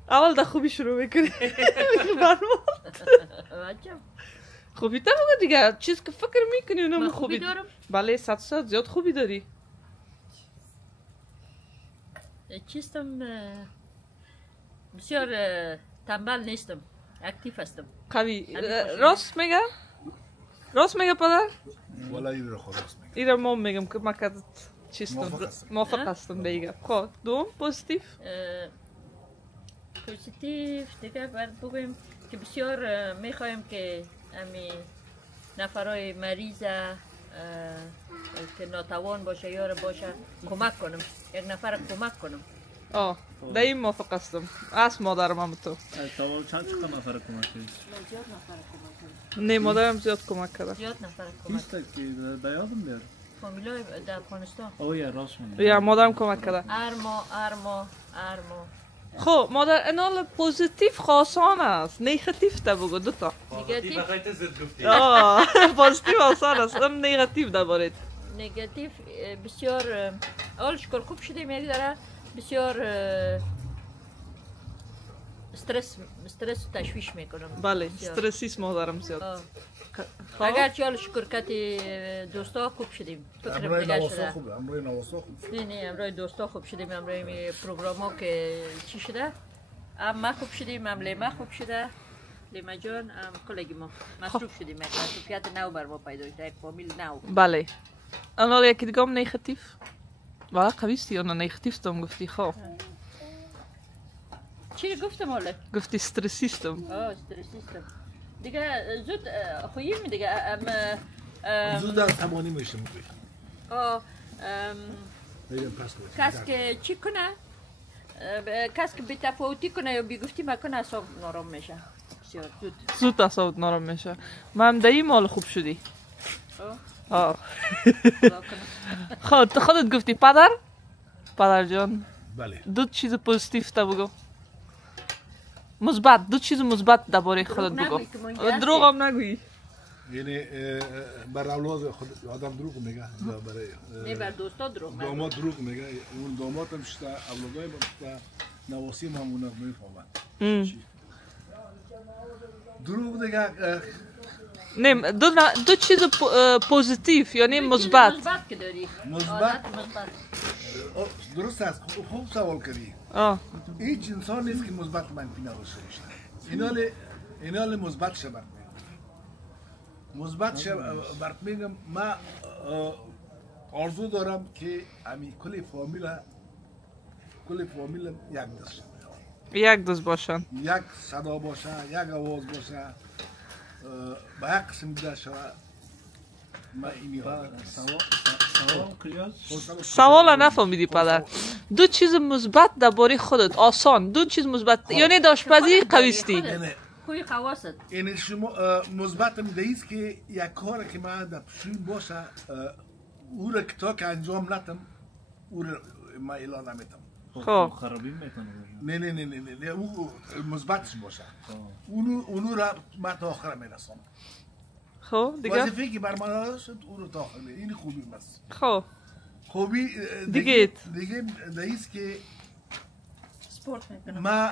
اول در خوبی شروع میکنی. خوبی تا بگو دیگه، چیز که فکر میکنی اونم خوبی دارم. بله 100% زیاد خوبی داری. چیستم بسیار تنبل نیستم، اکتیف هستم. قوی. راست میگه؟ راست میگه پدر؟ والا این رو راست میگه. این رو ما میگم که من کدت چیستم موافق هستم دیگه. خب دوم پوزیتیو؟ پوزیتیو دیگه باید بگویم که بسیار میخوایم که امی نفرای مریض که ناتوان باشه یا باشه کمک کنم، یک نفر کمک کنم. در این موافق هستم. از مادرم هم تو. سوال چند نفر کمک کردی؟ زیاد نفر کمک کردم. نه مادرم زیاد کمک کرده. زیاد نفر کمک کیست که بیادم بیار؟ فامیلای در افغانستان. یا راست میگه. یا مادرم کمک کرده. ارما. خب مادر انال پوزیتیو خاصان است، نگاتیو تا بگو 2 تا. نگاتیو بخاطر زد گفتی. پوزیتیو آسان است، اون نگاتیو درباره. نگاتیو بسیار اول شکل خوب شدیم یک داره بسیار استرس تشویش میکنم. بله استرسیست مادرم زیاد. اگر چال شکر کتی دوستا خوب شدیم. فکرم دیگه شده. امروی نواسا خوب. نه امروی دوستا خوب شدیم. امروی می پروگرام ها که چی شده؟ ما خوب شدیم. لیما خوب شده. لیما جان کلگی ما مصروف شدیم. مصروفیت نو بر ما پیدا شد. یک فامیل نو. بله. انا یکی دیگه هم نگاتیو. والا قویستی انا نگاتیو تام گفتی. خب چی گفتم حالا؟ گفتی استرسیستم. استرسیستم. دیگه زود خوییم دیگه زود از تمانی میشه میگوی. کس که چی کنه؟ کس که بی‌تفاوتی کنه یا بی‌گفتی مکنه اعصاب نارام میشه. بسیار زود اعصاب نارام میشه. من دایی مال خوب شدی. خودت گفتی پدر جان. بله. 2 چیز پوزیتیو تا بگو. مثبت 2 چیز مثبت درباره خودت بگو. دروغ هم نگویی. یعنی بر اولاد خود آدم دروغ میگه. نه بر دوستا دروغ میگه. داماد دروغ میگه. اون داماد هم شده اولادای من نواسی همونه میفهمن. دروغ دیگه نه 2 چیز پوزیتیو یعنی مثبت. مثبت که داری. مثبت. درست است. خوب سوال کردی. هیچ انسان نیست که مثبت منفی نداشته باشه. اینال مثبت شه برات میگم. مثبت شه برات میگم. من آرزو دارم که امی کل فامیل یک دست یک دست باشن. یک صدا باشه، یک آواز باشه. با یک قسم دیده شده. ما اینها سوال نفهمیدی پدر. 2 چیز مثبت درباره خودت آسان. 2 چیز مثبت یعنی داشپزی قویستی. خوی خواست این شما مثبتم دیست که یک کار که من در پشوین باشه او را که تا که انجام نتم او را من اعلان نمیتم. خب خرابی میکنه. نه او مثبتش باشه. اونو را من تا آخر میرسانم. خب دیگه وظیفه که بر من شد او رو تا آخر میرسانم. این خوبی است. خب خوبی دیگه دیست که سپورت میکنم. ما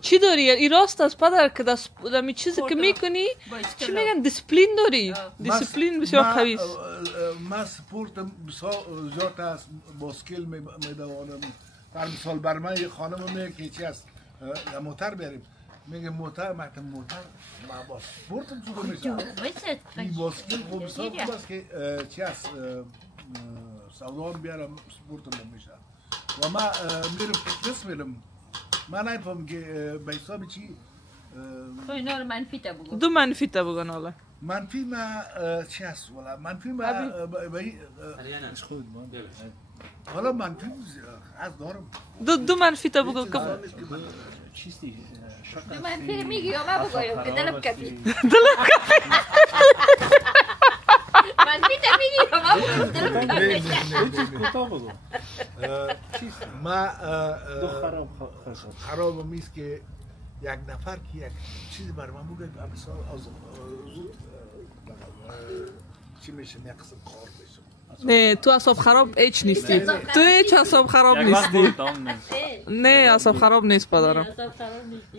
چی داری؟ این راست است پدر که دمی چیزی که میکنی چی میگن دیسپلین داری؟ دیسپلین بسیار قوی است. ما سپورتم بسیار زیاد است. باسکل میدوانم. در مثال بر من یه خانم میگه که چی است موتر بریم میگه موتر ما با سپورتم چطور میشه؟ این باسکل خوب بسیار خوب است که چی است سودا بیارم سپورتم میشه. و ما میرم فیتنس میرم. من نمیفهم که به حساب چی تو اینا رو منفی تا بگو. دو منفی تا بگن حالا. منفی ما چی هست ولی منفی ما حالا منفی از دارم. دو منفی تا بگو که چیستی؟ دو منفی میگی یا من بگویم که دلم کفی. منفی تا میگی یا من بگویم دلم کفی. کوتاه بگو. ما دو خراب میست که یک نفر که یک چیزی بر من بگه مثلا از زود چی میشه یک قسم کار بشه. نه تو اعصاب خراب هیچ نیستی. تو هیچ اعصاب خراب نیستی. نه اعصاب خراب نیست پدرم.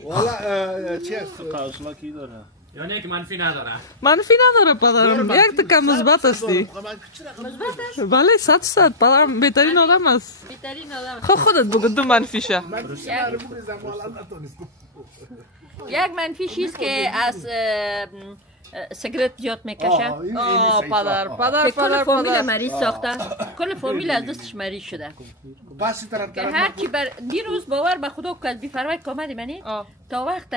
والا چی است؟ قوسلا کی داره؟ یعنی که منفی نداره. منفی نداره پدرم. یک تکه مثبت هستی. بله 100% پدرم بهترین آدم است. بهترین آدم. خودت بگو دو منفیشه. یک منفی چیز که از سیگرت زیاد میکشه. پدر کل فامیل مریض ساخته. کل فامیل از دستش مریض شده. که هر کی بر دیروز باور به خدا که از بی‌فرمایی کامدی منی تا وقت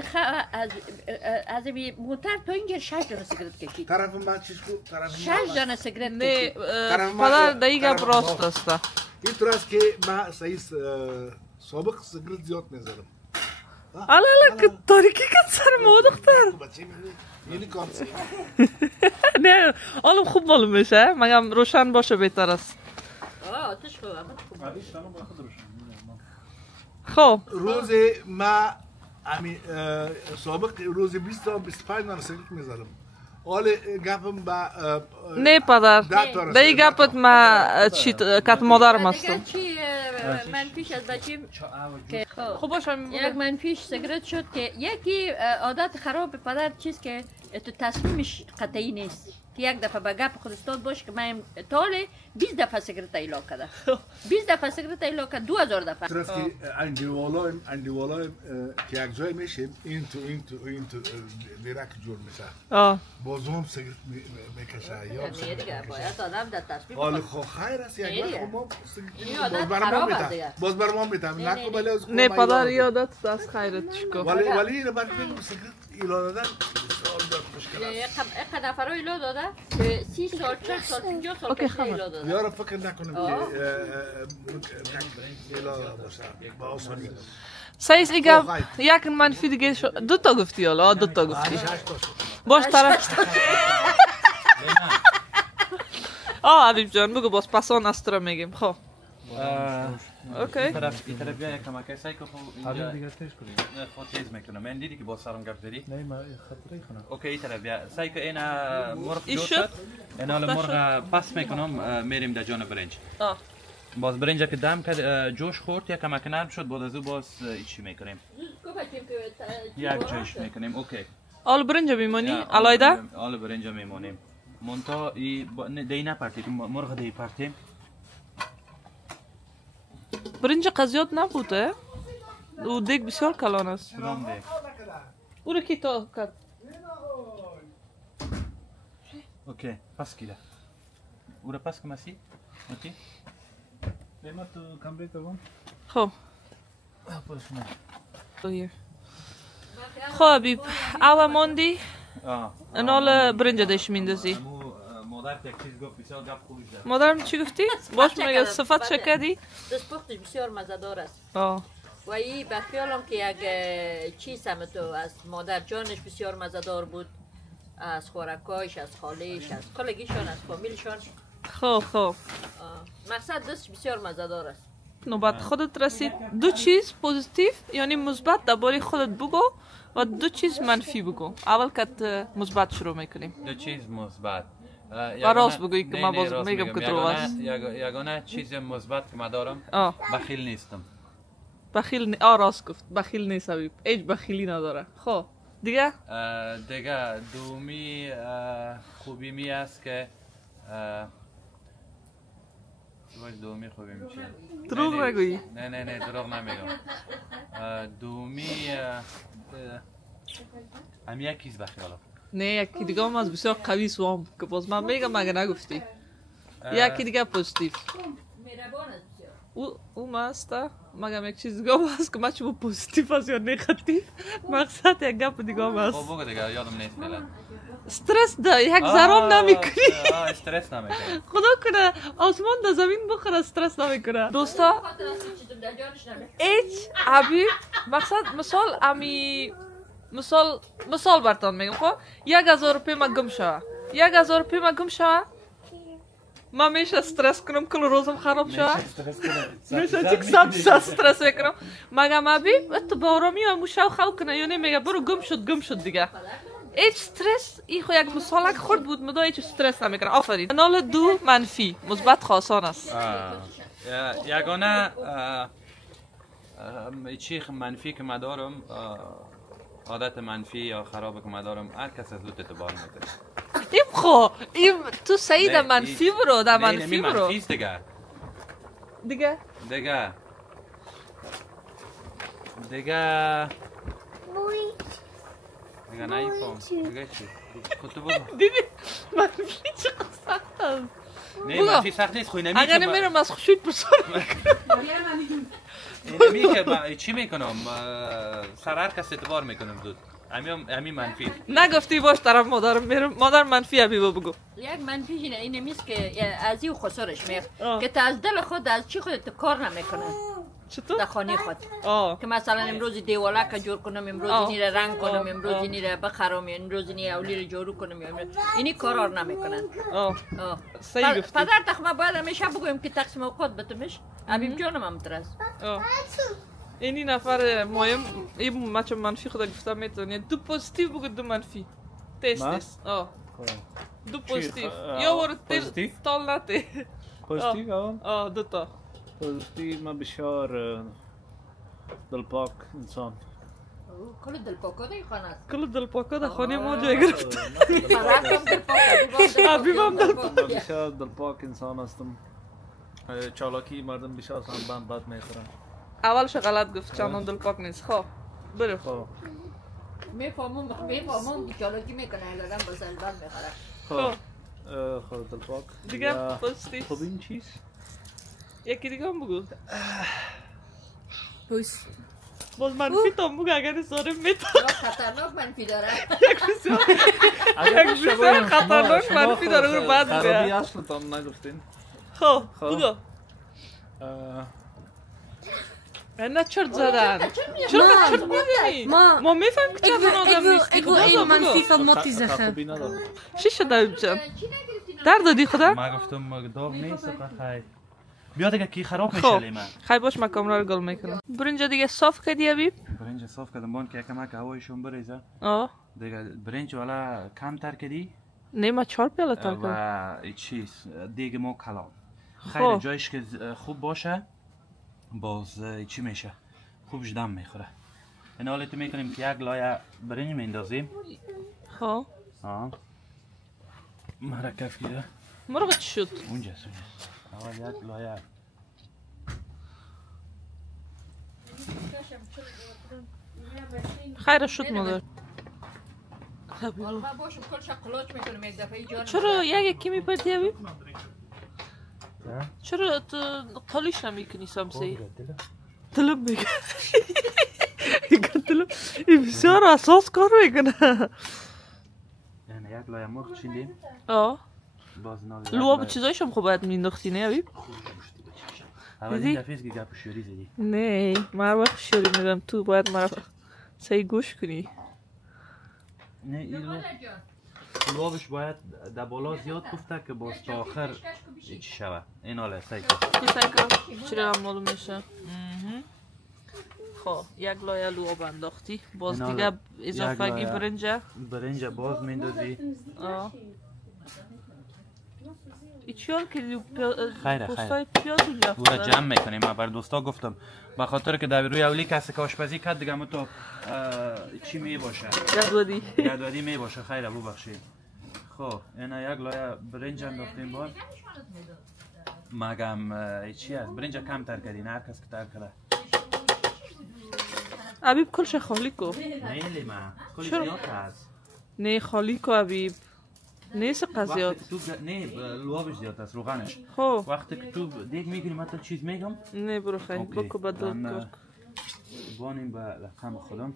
از موتر تا اینجا 6 دانه سیگرت کشید. طرف من چیز کو طرف 6 دانه سیگرت نه کشید. پدر دیگه راست است. این طور است که من صحیح سابق سیگرت زیاد میزنم. حالا که تاریکی که سر ما دختر. یعنی کار نه حالا خوب معلوم میشه مگم روشن باشه بهتر است. آتش خب روز ما سابق روز 20 تا 25 دانه سیگرت میزدم. حال گپم با نه پدر دیگه گپت ما چی کت مادرم هستم. چی منفیش از بچیم که خب باشه یک منفیش سیگرت شد که یکی عادت خراب پدر چیز که تو تصمیمش قطعی نیست که یک دفعه به گپ خود استاد باش که من تاله 20 دفعه سیگرت ایلا کرده 20 دفعه سیگرت ایلا کرده 2000 دفعه. درست که اندیوالایم که یک جای میشیم این تو دیرک جور میشه. بازم سیگرت میکشه یا دیگه باید آدم در تصمیم حال خو خیر است یک وقت باز برام میتم نکو بله از نه پدر یادت دست خیرت چیکو ولی رو بعد سیگرت ایلا دادن یک نفر ایلا داده 30 سال 40 سال 50 سال پیش ایلا داده. یارو فکر نکنم که ایلا باشه با آسانی. سایز ایگه یک منفی دیگه دو تا گفتی حالا دو تا گفتی. باش طرف حبیب جان بگو باز پسان استرا میگیم. خب اوکی طرف بیا یکم که سعی کنم اینجا دیگه تیز کنیم. نه خود تیز میکنم. من دیدی که با سرم گپ زدی؟ نه ما خطری کنم. اوکی این طرف بیا سعی که اینا مرغ جور شد. اینا حالا مرغ پس میکنم میریم در جان برنج. باز برنج که دم کرد جوش خورد یکم که نرم شد بعد از او باز چی میکنیم؟ یک جوش میکنیم. اوکی. آل برنج میمونی؟ علایده؟ آل برنج میمونیم. مونتا دی نپرتیم مرغ دی پرتیم. برنج قضیات نبوده؟ او دیگ بسیار کلان است. کدام دیگ؟ او رو کی تا کرد؟ اوکی پس کیده. او رو پس کمسی؟ اوکی. ما تو کمبری تگم؟ خب خب حبیب اوه موندی؟ انال برنج داشت میندازی مادر یک چیز گفت بسیار گفت خوبش داره. مادرم چی گفتی؟ باش میگه صفت چکدی؟ دست پختش بسیار مزه‌دار است. و این به خیالم که یک چیز هم تو از مادر جانش بسیار مزدار بود، از خوارکایش، از خالهش، از کلگیشان، از فامیلشان. خب مقصد دست بسیار مزدار است. نوبت خودت رسید. دو چیز پوزیتیو یعنی مثبت درباره خودت بگو و دو چیز منفی بگو. اول که مثبت شروع میکنیم. دو چیز مثبت. و راست بگویی که من باز میگم که درو است. یگانه چیز مثبت که من دارم بخیل نیستم. راست گفت. بخیل نیست حبیب. هیچ بخیلی نداره. خب دیگه دومی خوبی می است که دومی خوبی می چیه؟ دروغ نگویی. نه دروغ نمیگم. دومی هم یکیز بخیالم. نه یکی دیگه هم از بسیار قوی سوام که باز من میگم مگه نگفتی. یکی دیگه پوزیتیو. مهربان است بسیار. او مسته مگم یک چیز دیگه هم هست که من چه پوزیتیو است یا نگاتیو. مقصد یک گپ دیگه هم هست. خب بگو دیگه یادم نیست فعلا. استرس ده یک ذره نمیکنی. استرس نمیکنی. خدا کنه آسمان در زمین بخوره استرس نمیکنه. دوستا هیچ حبیب مقصد مثال براتون میگم. خب 1000 روپیه ما گم شوه. 1000 روپیه ما گم شوه. من میشه استرس کنم کل روزم خراب شوه. میشه چک استرس میکنم. مگم حبیب تو با آرامی و مشاو خو کنه یعنی میگه برو گم شد دیگه. هیچ استرس ای خو یک مثالک خورد بود مدا هیچ استرس نمیکنه. آفرین. نال دو منفی مثبت خاصان است. یگانه چی منفی که من دارم عادت منفی یا خراب که من دارم هر کس از دوت اعتبار میکنه. این تو سعید منفی برو در منفی برو. منفی است دیگه. دیگه نیفهم. دیگه چی؟ خودتو بگو. دیدی منفی چه سخت است. نه منفی سخت نیست خوی نمیشه. اگر نمیرم از خوشیت پرسان اینمی که چی میکنم سر هر کس اعتبار میکنم زود. همین منفی. نگفتی باش طرف مادر منفی حبیبا بگو. یک منفی این نیست که از این خسارش میاد که تا از دل خود از چی خودت کار نمیکنه. چطور؟ در خانه خود که مثلا امروز دیوالک جور کنم، امروز اینی را رنگ کنم، امروز اینی را بخرم، امروز اینی اولی را جارو کنم، اینی کارا نمیکنن. صحیح گفتی. پدر تخمه باید همیشه بگویم که تقسیم اوقات بتمش. حبیب جانم هم ترس. اینی نفر مهم این مچ منفی خدا گفته میتونی دو پوزیتیو بگو دو منفی. تست. دو پوزیتیو. یا ورد تال نته. پوزیتیو دو تا. پوزیتیو من بسیار دلپاک انسان. کل دلپاکا در خانه است. کل دلپاکا در خانه ما جای گرفت. حبیبم من بسیار دلپاک انسان هستم. چالاکی مردم بسیار سان بد میخورن. اولش غلط گفت چندان دلپاک نیست. خب برو. میفهمم که چالاکی میکنه الان با سلبان میخوره. خب دلپاک. دیگه پوزیتیو. خب این چیز؟ یکی دیگه هم بگو. باز منفی تا بگو اگر سارم میتونه. خطرناک منفی داره. یک بسیار خطرناک منفی داره رو بعد بگه. خرابی اصل تام نگفتین. خب بگو. نه چرت زدن. چرا چرت میزنی؟ ما میفهمیم که چرت آدم نیست. اگه منفی فهمتی زخم. چی شد حبیب جان؟ درد دادی خدا؟ ما گفتم داغ نیست خیر. بیا دیگه کی خراب میشه لیمه. خیر باش من کاملا رو گل میکنم. برنج دیگه صاف کردی حبیب؟ برنج صاف کردم بون که یکم هوایشون بریزه. دیگه برنج والا کم تر کردی؟ نه ما 4 پیاله تر کردم. و چیز دیگه ما کلام. خیر جایش که خوب باشه باز چی میشه؟ خوبش دم میخوره. این حالت میکنیم که یک لایه برنج میندازیم. خب. مرکب کیده. مرغ چی شد؟ اونجاست. اول یک لایه. خیر شد مادر. والله باشم کل شکلات میکنم یک دفعه جان. چرا یکی میپردی حبیب؟ چرا تالیش نمیکنی سمسی؟ طلب میگه. طلب این بسیار اساس کار میکنه. یعنی یک لایه مرغ چیندیم. لواب چیزایش هم خوب باید مینداختی نه حبیب؟ اولین دفعه است که گپ شوری زدی. نه من وقت شوری میدم تو باید مرا صحیح گوش کنی. نه این لوابش باید در بالا زیاد گفته که باز تا آخر چی شوه. این حاله سعی کن. تو سعی کن چرا هم معلوم میشه. خب یک لایه لواب انداختی باز دیگه اضافه برنج باز میندازی. ایچیال که خیره پیاز اینجا او را جمع میکنیم. من بر دوستا گفتم به خاطر که در روی اولی کسی که آشپزی کرد دیگه تو چی می باشه گدودی می باشه. خیره ببخشید. خب اینا یک لایه برنج انداختیم باز. مگم چی است برنج کم تر کردین هر کس که تر کرده. عبیب کلش خالی کو. نه لیما کلش زیاد هست. نه خالی کو عبیب. نیست قضیات. نه لوابش زیاد است روغنش. خب وقتی که تو دیگ میگیری مثلا چیز میگم. نه برو خیلی بکو بدل بانیم به لقم خودم.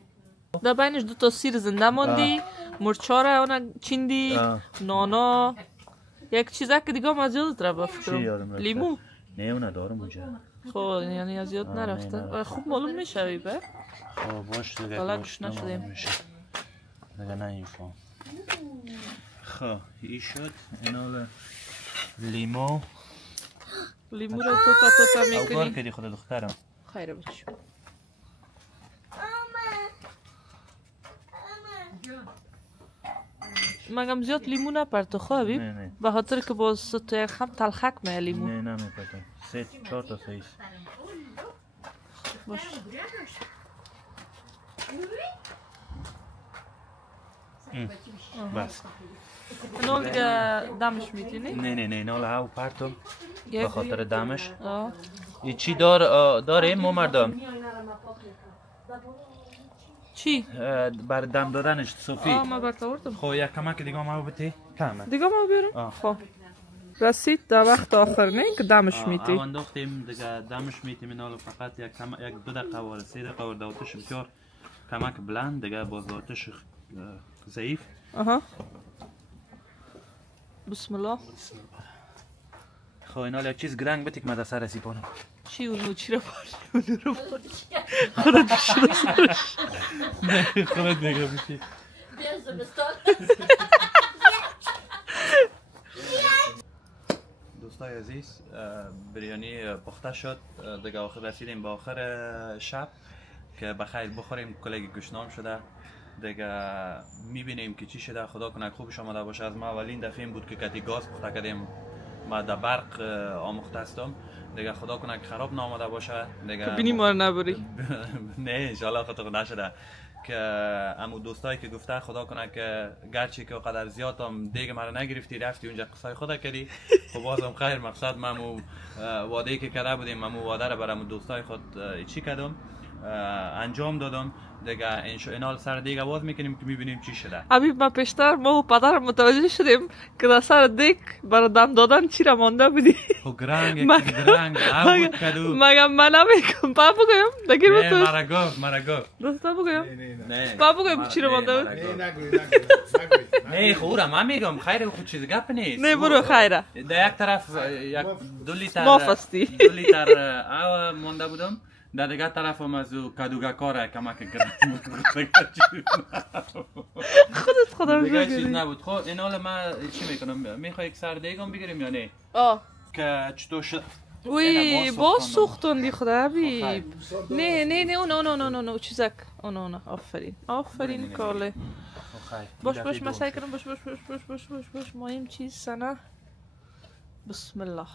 در بینش دو تا سیر زنده ماندی، مرچاره اون چیندی، نانا، یک چیزا که دیگه ما زیاد را بفکرم. لیمو. نه اون ندارم اونجا. خب یعنی از زیاد نرفته. خوب معلوم میشه بیبه. خب باش دیگه. حالا گوش نشدیم. دیگه نه این فهم. خب این شد. اینا لیمو. لیمو را تو میکنی. او کار کردی خود دخترم. خیره بچه. مگم زیاد لیمو نپرتو خوابی؟ نه به خاطر که باز تو یک خم تلخک میه لیمو. نه نمیپرتم. 3-4 تا سایز. باش. بس. نول دیگه دمش میتونی؟ نه نول هاو پرتم. به خاطر دمش. این چی داره ما مردم؟ چی؟ بر دم دادنش صوفی. ما برات آوردم. خب یک کمک دیگه ما بده کمه. دیگه ما بیارم؟ خب. رسید در وقت آخر نه که دمش میتی. انداختیم دیگه دمش میتیم اینالو فقط یک 2 دقیقه و 3 دقیقه ورده آتش بسیار کمک بلند دیگه باز آتش ضعیف. بسم الله. خب اینال یک چیز گرنگ بتی که من دسته رسی پانم. چی اونو چی رو باری؟ اونو رو باری؟ خودت بشید. نه خودت دیگه بشید. بیا زمستان. دوستای عزیز بریانی پخته شد دیگه آخر رسیدیم به آخر شب که بخیر بخوریم. کلگی گشنام شده دیگه میبینیم که چی شده. خدا کنه خوبش آمده باشه. از ما اولین دفعه این بود که کتی گاز پخته کردیم. ما در برق آموخته هستم دیگه. خدا کنه که خراب نامده باشه دیگه. بینی ما رو نبری. نه انشالله خطا نشده که امو دوستایی که گفته خدا کنه که گرچه که قدر زیاد هم دیگه مرا نگرفتی رفتی اونجا قصای خدا کردی. خب بازم خیر مقصد ممو وعده که کرده بودیم ممو وعده رو برام دوستای خود چی کردم انجام دادم دیگه. اینال سر دیگه باز میکنیم که میبینیم چی شده. حبیب ما پیشتر ما و پدر متوجه شدیم که در سر دیگ برای دم دادن چی را مانده بودی. خب گرنگ عبود کدو مگم من نمیکنم پا بگویم دگیر بتو مرا گفت دوستا بگویم نه پا بگویم چی را مانده بود. نه نه خب را من میگم خیره خود چیز گپ نیست. نه برو خیره در یک طرف 2 لیتر مافستی 2 لیتر آب مانده بودم. در دیگه طرف هم از کدوگه کاره کمک گرم خودت خدا دیگه چیز نبود. خب این حال من چی میکنم میخوای یک سر دیگم بگیریم یا نه؟ که چطور شد؟ وی باز سوختوندی خدا حبیب. نه اونو چیزک اونو آفرین کاله. باش من سعی کنم باش مهم چیز سنه. بسم الله.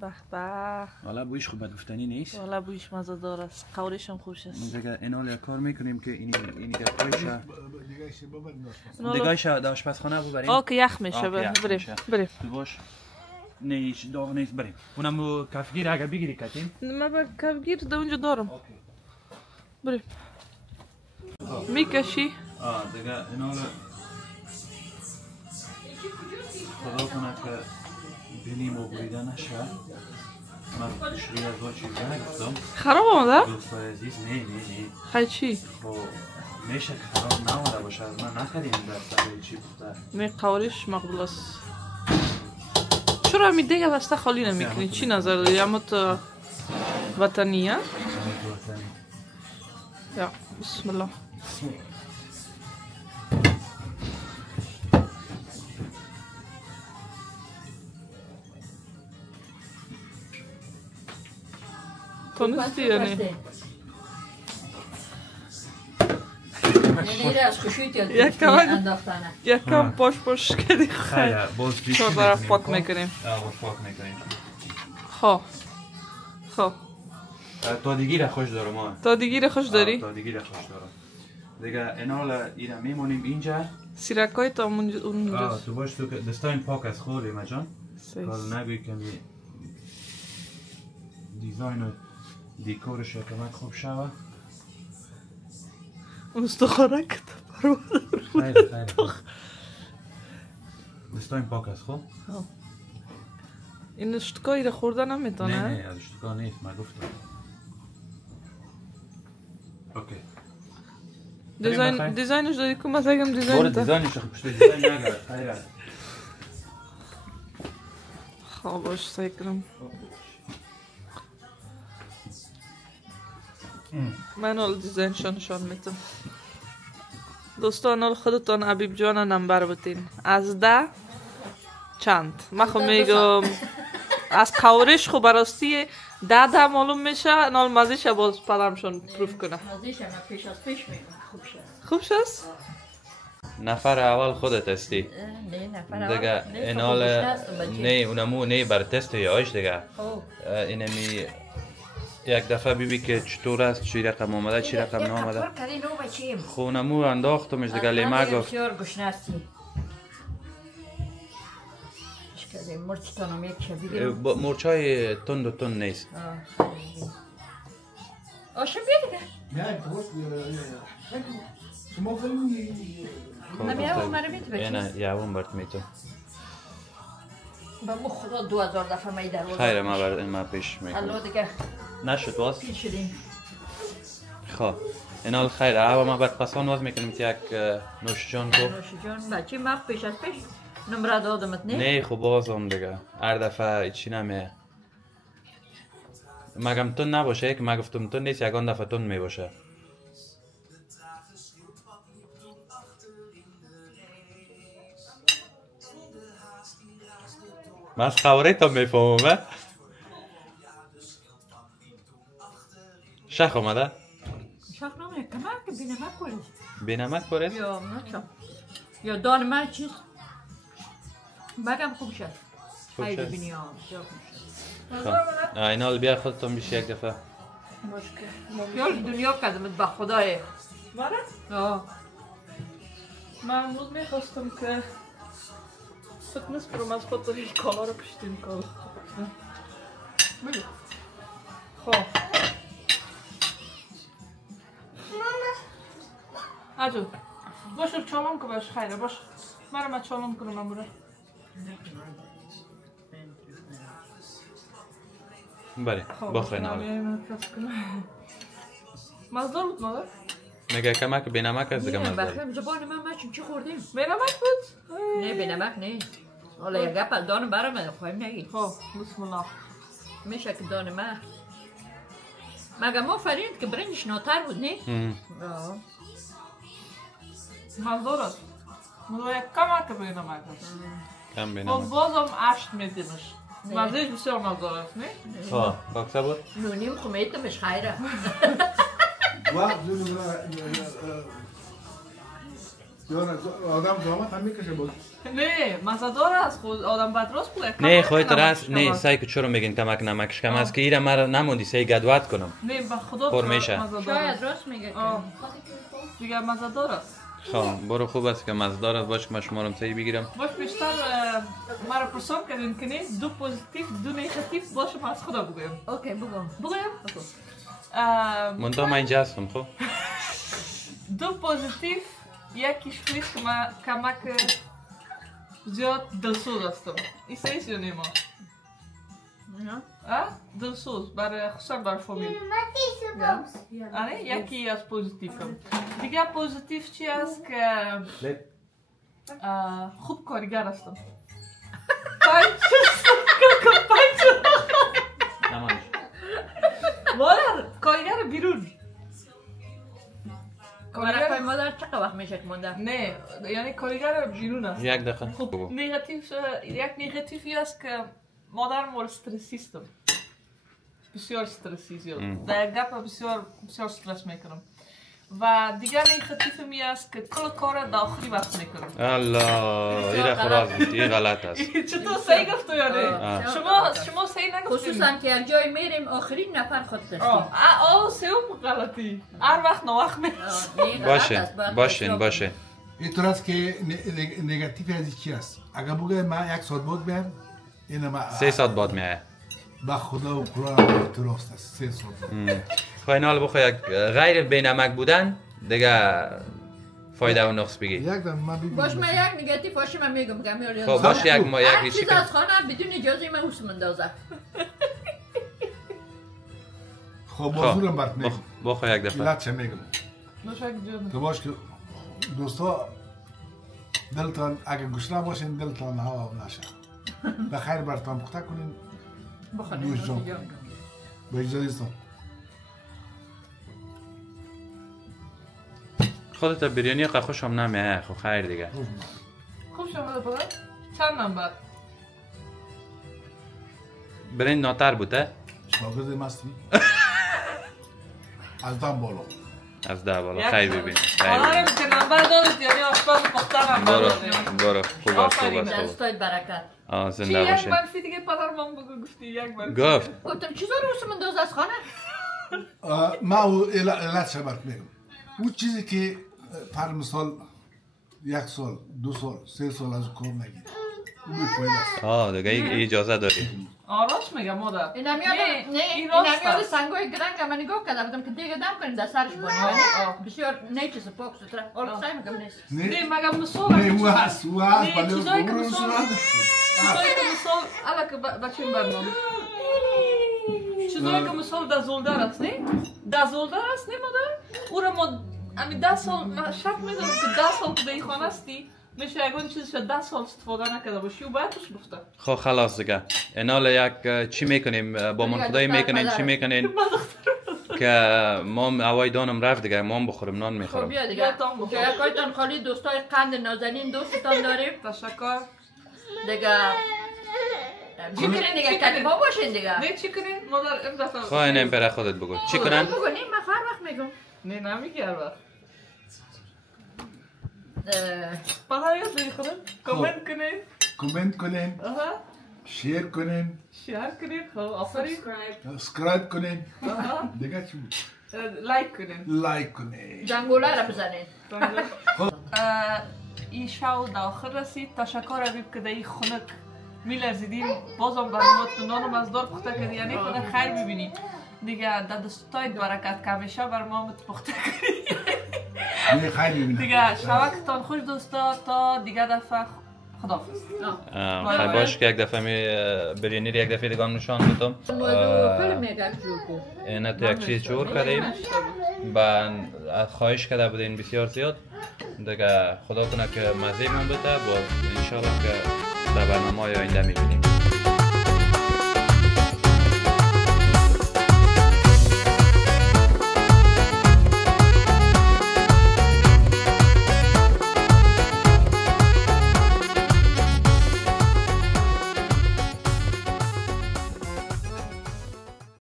به به. والا بویش خوب گفتنی نیست. والا بویش مزه دار است. قورش هم خوش است. دیگه اینال یک کار میکنیم که اینی گپایشه دیگه در آشپزخانه ببریم. که یخ میشه. بریم. تو باش. نه هیچ داغ نیست بریم. اونم کفگیر اگه بگیری کتیم. من با کفگیر در اونجا دارم. بریم. میکشی؟ دیگه اینال خدا کنه که بینیم و بریده نشه. من کشری از با چیز نگفتم. خراب آمده؟ دوستای عزیز نه خیلی چی؟ خب میشه که خراب نماده باشه. از من نکردیم در سر چی بوده. نه قورش مقبول است. چرا می دیگه بسته خالی نمیکنی؟ چی نظر داری؟ اما تو وطنیه؟ یا بسم الله. تونستی یا نه؟ یک کم پاش کردی خیلی چهار طرف پاک میکنیم. خواه تادگی را خوش دارم ها. تادگی را خوش داری؟ تادگی را خوش دارم. دیگه اینا اینا میمونیم اینجا. سیرکای تا اونجا. تو باش تو دستاین پاک از خود ایما جان. کار نگوی کمی دیزاین و دیکورش کمک خوب شوه. اون استخاره کت خیلی دستاین پاک از خود. این اشتکایی را خوردن نمیتونه؟ نه از اشتکا نیست ما گفتم. اوکی. دیزاینش داری که من سگم دیزاین باره دیزاینش خوب شده دیزاین نگرد خیلی خواه باش سعی کنم من حال دیزاینشان نشان میتونم دوستان حال خودتان عبیب جان نمبر بتین از 10 چند من خب میگم از کورش خب براستی 10 معلوم میشه نال مزیش باز پدرمشون پروف کنه مزیش هم پیش از پیش میگم خوب شست؟ نفر اول خودت هستی؟ نه نفر اول دیگه اینال نه اونمو نه بر تست یاش دیگه اینمی یک دفعه بیبی که چطور است چی رقم آمده چی رقم نامده خب اونمو انداختمش دیگه لیمه گفت بسیار گشنستی مرچتانم یک شبیه مرچای تند و تند نیست آشم بیا دیگه شما فیلم نمی‌اوم مرا می‌تونی نه یاوم برات میتون با مو خدا 2000 دفعه می در خیره ما پیش میکنم الله دیگه نشد واس پیش شدیم خب اینال خیره اول ما بعد قسان واز میکنیم یک نوش جان کو نوش جان بچه ما پیش از پیش نمره دادمت نه خب بازم دیگه هر دفعه چی نمیه مگم تون نباشه که ما گفتم تون نیست یگان دفعه تون میباشه من از خواره تا میفهمم شخ اومده؟ شخ نمیه کمک که بینمک کنید بینمک کنید؟ یا نچم یا دان من چیز مگم خوب شد خیلی بینی ها اینال بیا خودتون بیشه یک دفعه خیال دنیا کردمت با خدای من امروز میخواستم که فتنس برم از خود داری کالا رو پشتیم کالا خب اجو باش چالم که باش خیره باش مرا چالم کنم امروز بله بخورین حالا مزدار بود مادر؟ میگه کمک بینمک است دیگه مزداری بخیم زبان من چی خوردیم؟ بینمک بود؟ نه بینمک نه حالا یک گپ دان برم خواهیم نگی خب بسم الله میشه که دان من مگه ما فرید که برنجش ناتر بود نه؟ مزدار است مزدار یک کمک بینمک است کم بینمک بازم 8 میدیمش مزدارش بسیار مزدار است نه؟ خب باکسه بود؟ نونیم خمیتمش خیره آدم زحمت هم میکشه بود نه مزدار است خود آدم بدراست بود نه خواهی راست نه سعی که چرا میگین کمک نمکش کم است که ایره مرا نموندی سعی گدوت کنم نه به خدا پر میشه شاید راست میگه دیگه مزدار است خب برو خوب است که مزدار است باش که من شمارم سعی بگیرم باش بیشتر مرا پرسان کردین که نه دو پوزیتیو دو نیگاتیو باشه ما از خدا بگویم اوکی بگم منتها من اینجا هستم خب دو پوزیتیو یکیش نیست که من کمک زیاد دلسوز هستم این سعیست یا نیما؟ دلسوز خصوصا برای فامیل آره یکی از پوزیتیو هم دیگه پوزیتیو چی است که خوب کارگر هستم مادر کارگر بیرون. کارگر مادر چقدر وقت میشه که مونده؟ نه یعنی کارگر بیرون است. یک دقیقه. خب یک نگاتیوی است که مادر مور استرسیستم. بسیار استرسی زیاد. در یک گپ بسیار استرس میکنم. و دیگر نگاتیو می است که کل کار داخلی وقت میکنم. الله ایره خراز این غلط است. چطور صحیح گفت یا نه؟ شما صحیح نگفتید. خصوصا که یک جای میریم آخرین نفر خود دستیم. سوم غلطی. هر وقت نواخت میشه. باشه. اینطور است که نگاتیو از چی است؟ اگر بگه من 1 ساعت بود بیام اینه ما 3 ساعت بعد میایه. با خدا و قرآن درست است 3 ساعت. فاینال بخواه یک غیر بینمک بودن دیگه فایده و نقص بگی. یک دم من ببینم. باش من یک نگاتیو باشی من میگم که خب باش یک هر چیز از خانه بدون اجازه من اوس مندازه. خب بازورم برات میگم. بخواه یک دفعه. علت چه میگم. تو باش که دوستا دلتان اگه گشنه باشین دلتان هوا نشه. بخیر براتون پخته کنین. بخونیم. با اجازهتون. خودت بریانی که خوشم نمیه خب خیر دیگه. خوب شما بود؟ چند نمبر؟ برین ناتر بوده؟ شاگرد مستی؟ از دم بالا. از ده بالا خیر ببین. آره که نمبر دادید یعنی آشپاز پختر نمبر دادید. برو خوب است. دستایت برکت. زنده باشه. یک منفی دیگه پدر من بگو گفتی یک منفی. گفتم چیزا رو اوس مندازه از خانه؟ ما او علت چه برات میگم. اون چیزی که پر مثال 1 سال 2 سال 3 سال از کار نگیره اون بی‌فایده است. دیگه اجازه داری. راست میگم مادر. اینم یاد سنگای گرنگ من نگاه کرده بودم که دیگه دم کنیم در سرش بانیم. بسیار نیچه پاک سوتره. آره سعی میگم نیست. نه مگم مثال. نه او هست چیزایی که مثال الا که بچیم برنامه. چیزایی که مثال دزولدر است نه؟ دزولدر است نه مادر؟ او را ما امی 10 سال شک میدونم که 10 سال که در خانه استی میشه یکون چیزش 10 سال استفاده نکرده باشی و باید توش بفته. خب خلاص دیگه. اینال یک چی میکنیم با من خدایی میکنین چی میکنین که ما هوای دانم رفت دیگه ما بخوریم نان میخورم. خب بیا دیگه. جایکایتان خالی دوستای قند نازنین دوستتان داریم. تشکر. دیگه چی کنین دیگه کتبا باشین دیگه. نه چی کنین مادر این دفعه. خواهی نیم پر خودت بگو. چی کنن؟ بگو نیم من هر وقت میگم. نه نمیگی هر وقت. پاها یاد بگی خودم کامنت کنین شیر کنین خب آفرین سابسکرایب کنین دیگه چی بود لایک کنین جنگوله را بزنین. این شو داخل رسید. تشکر حبیب که در خنک میلرزیدیم بازم برنامه نانم از دار پخته کردی یعنی خدا خیر ببینی دیگه در دستایت برکت که همیشه بر ما پخته کردی دیگه شبکتان خوش دوستا تا دیگه دفعه خداحافظ. خیلی باش که یک دفعه برینی یک دفعه دیگه هم نشان بدم. فیلم یک جور کن. اینه تو یک چیز جور کردیم و خواهش کرده بودین بسیار زیاد دیگه خدا کنه که مزه من بده با انشالله که در برنامه های آینده میبینیم.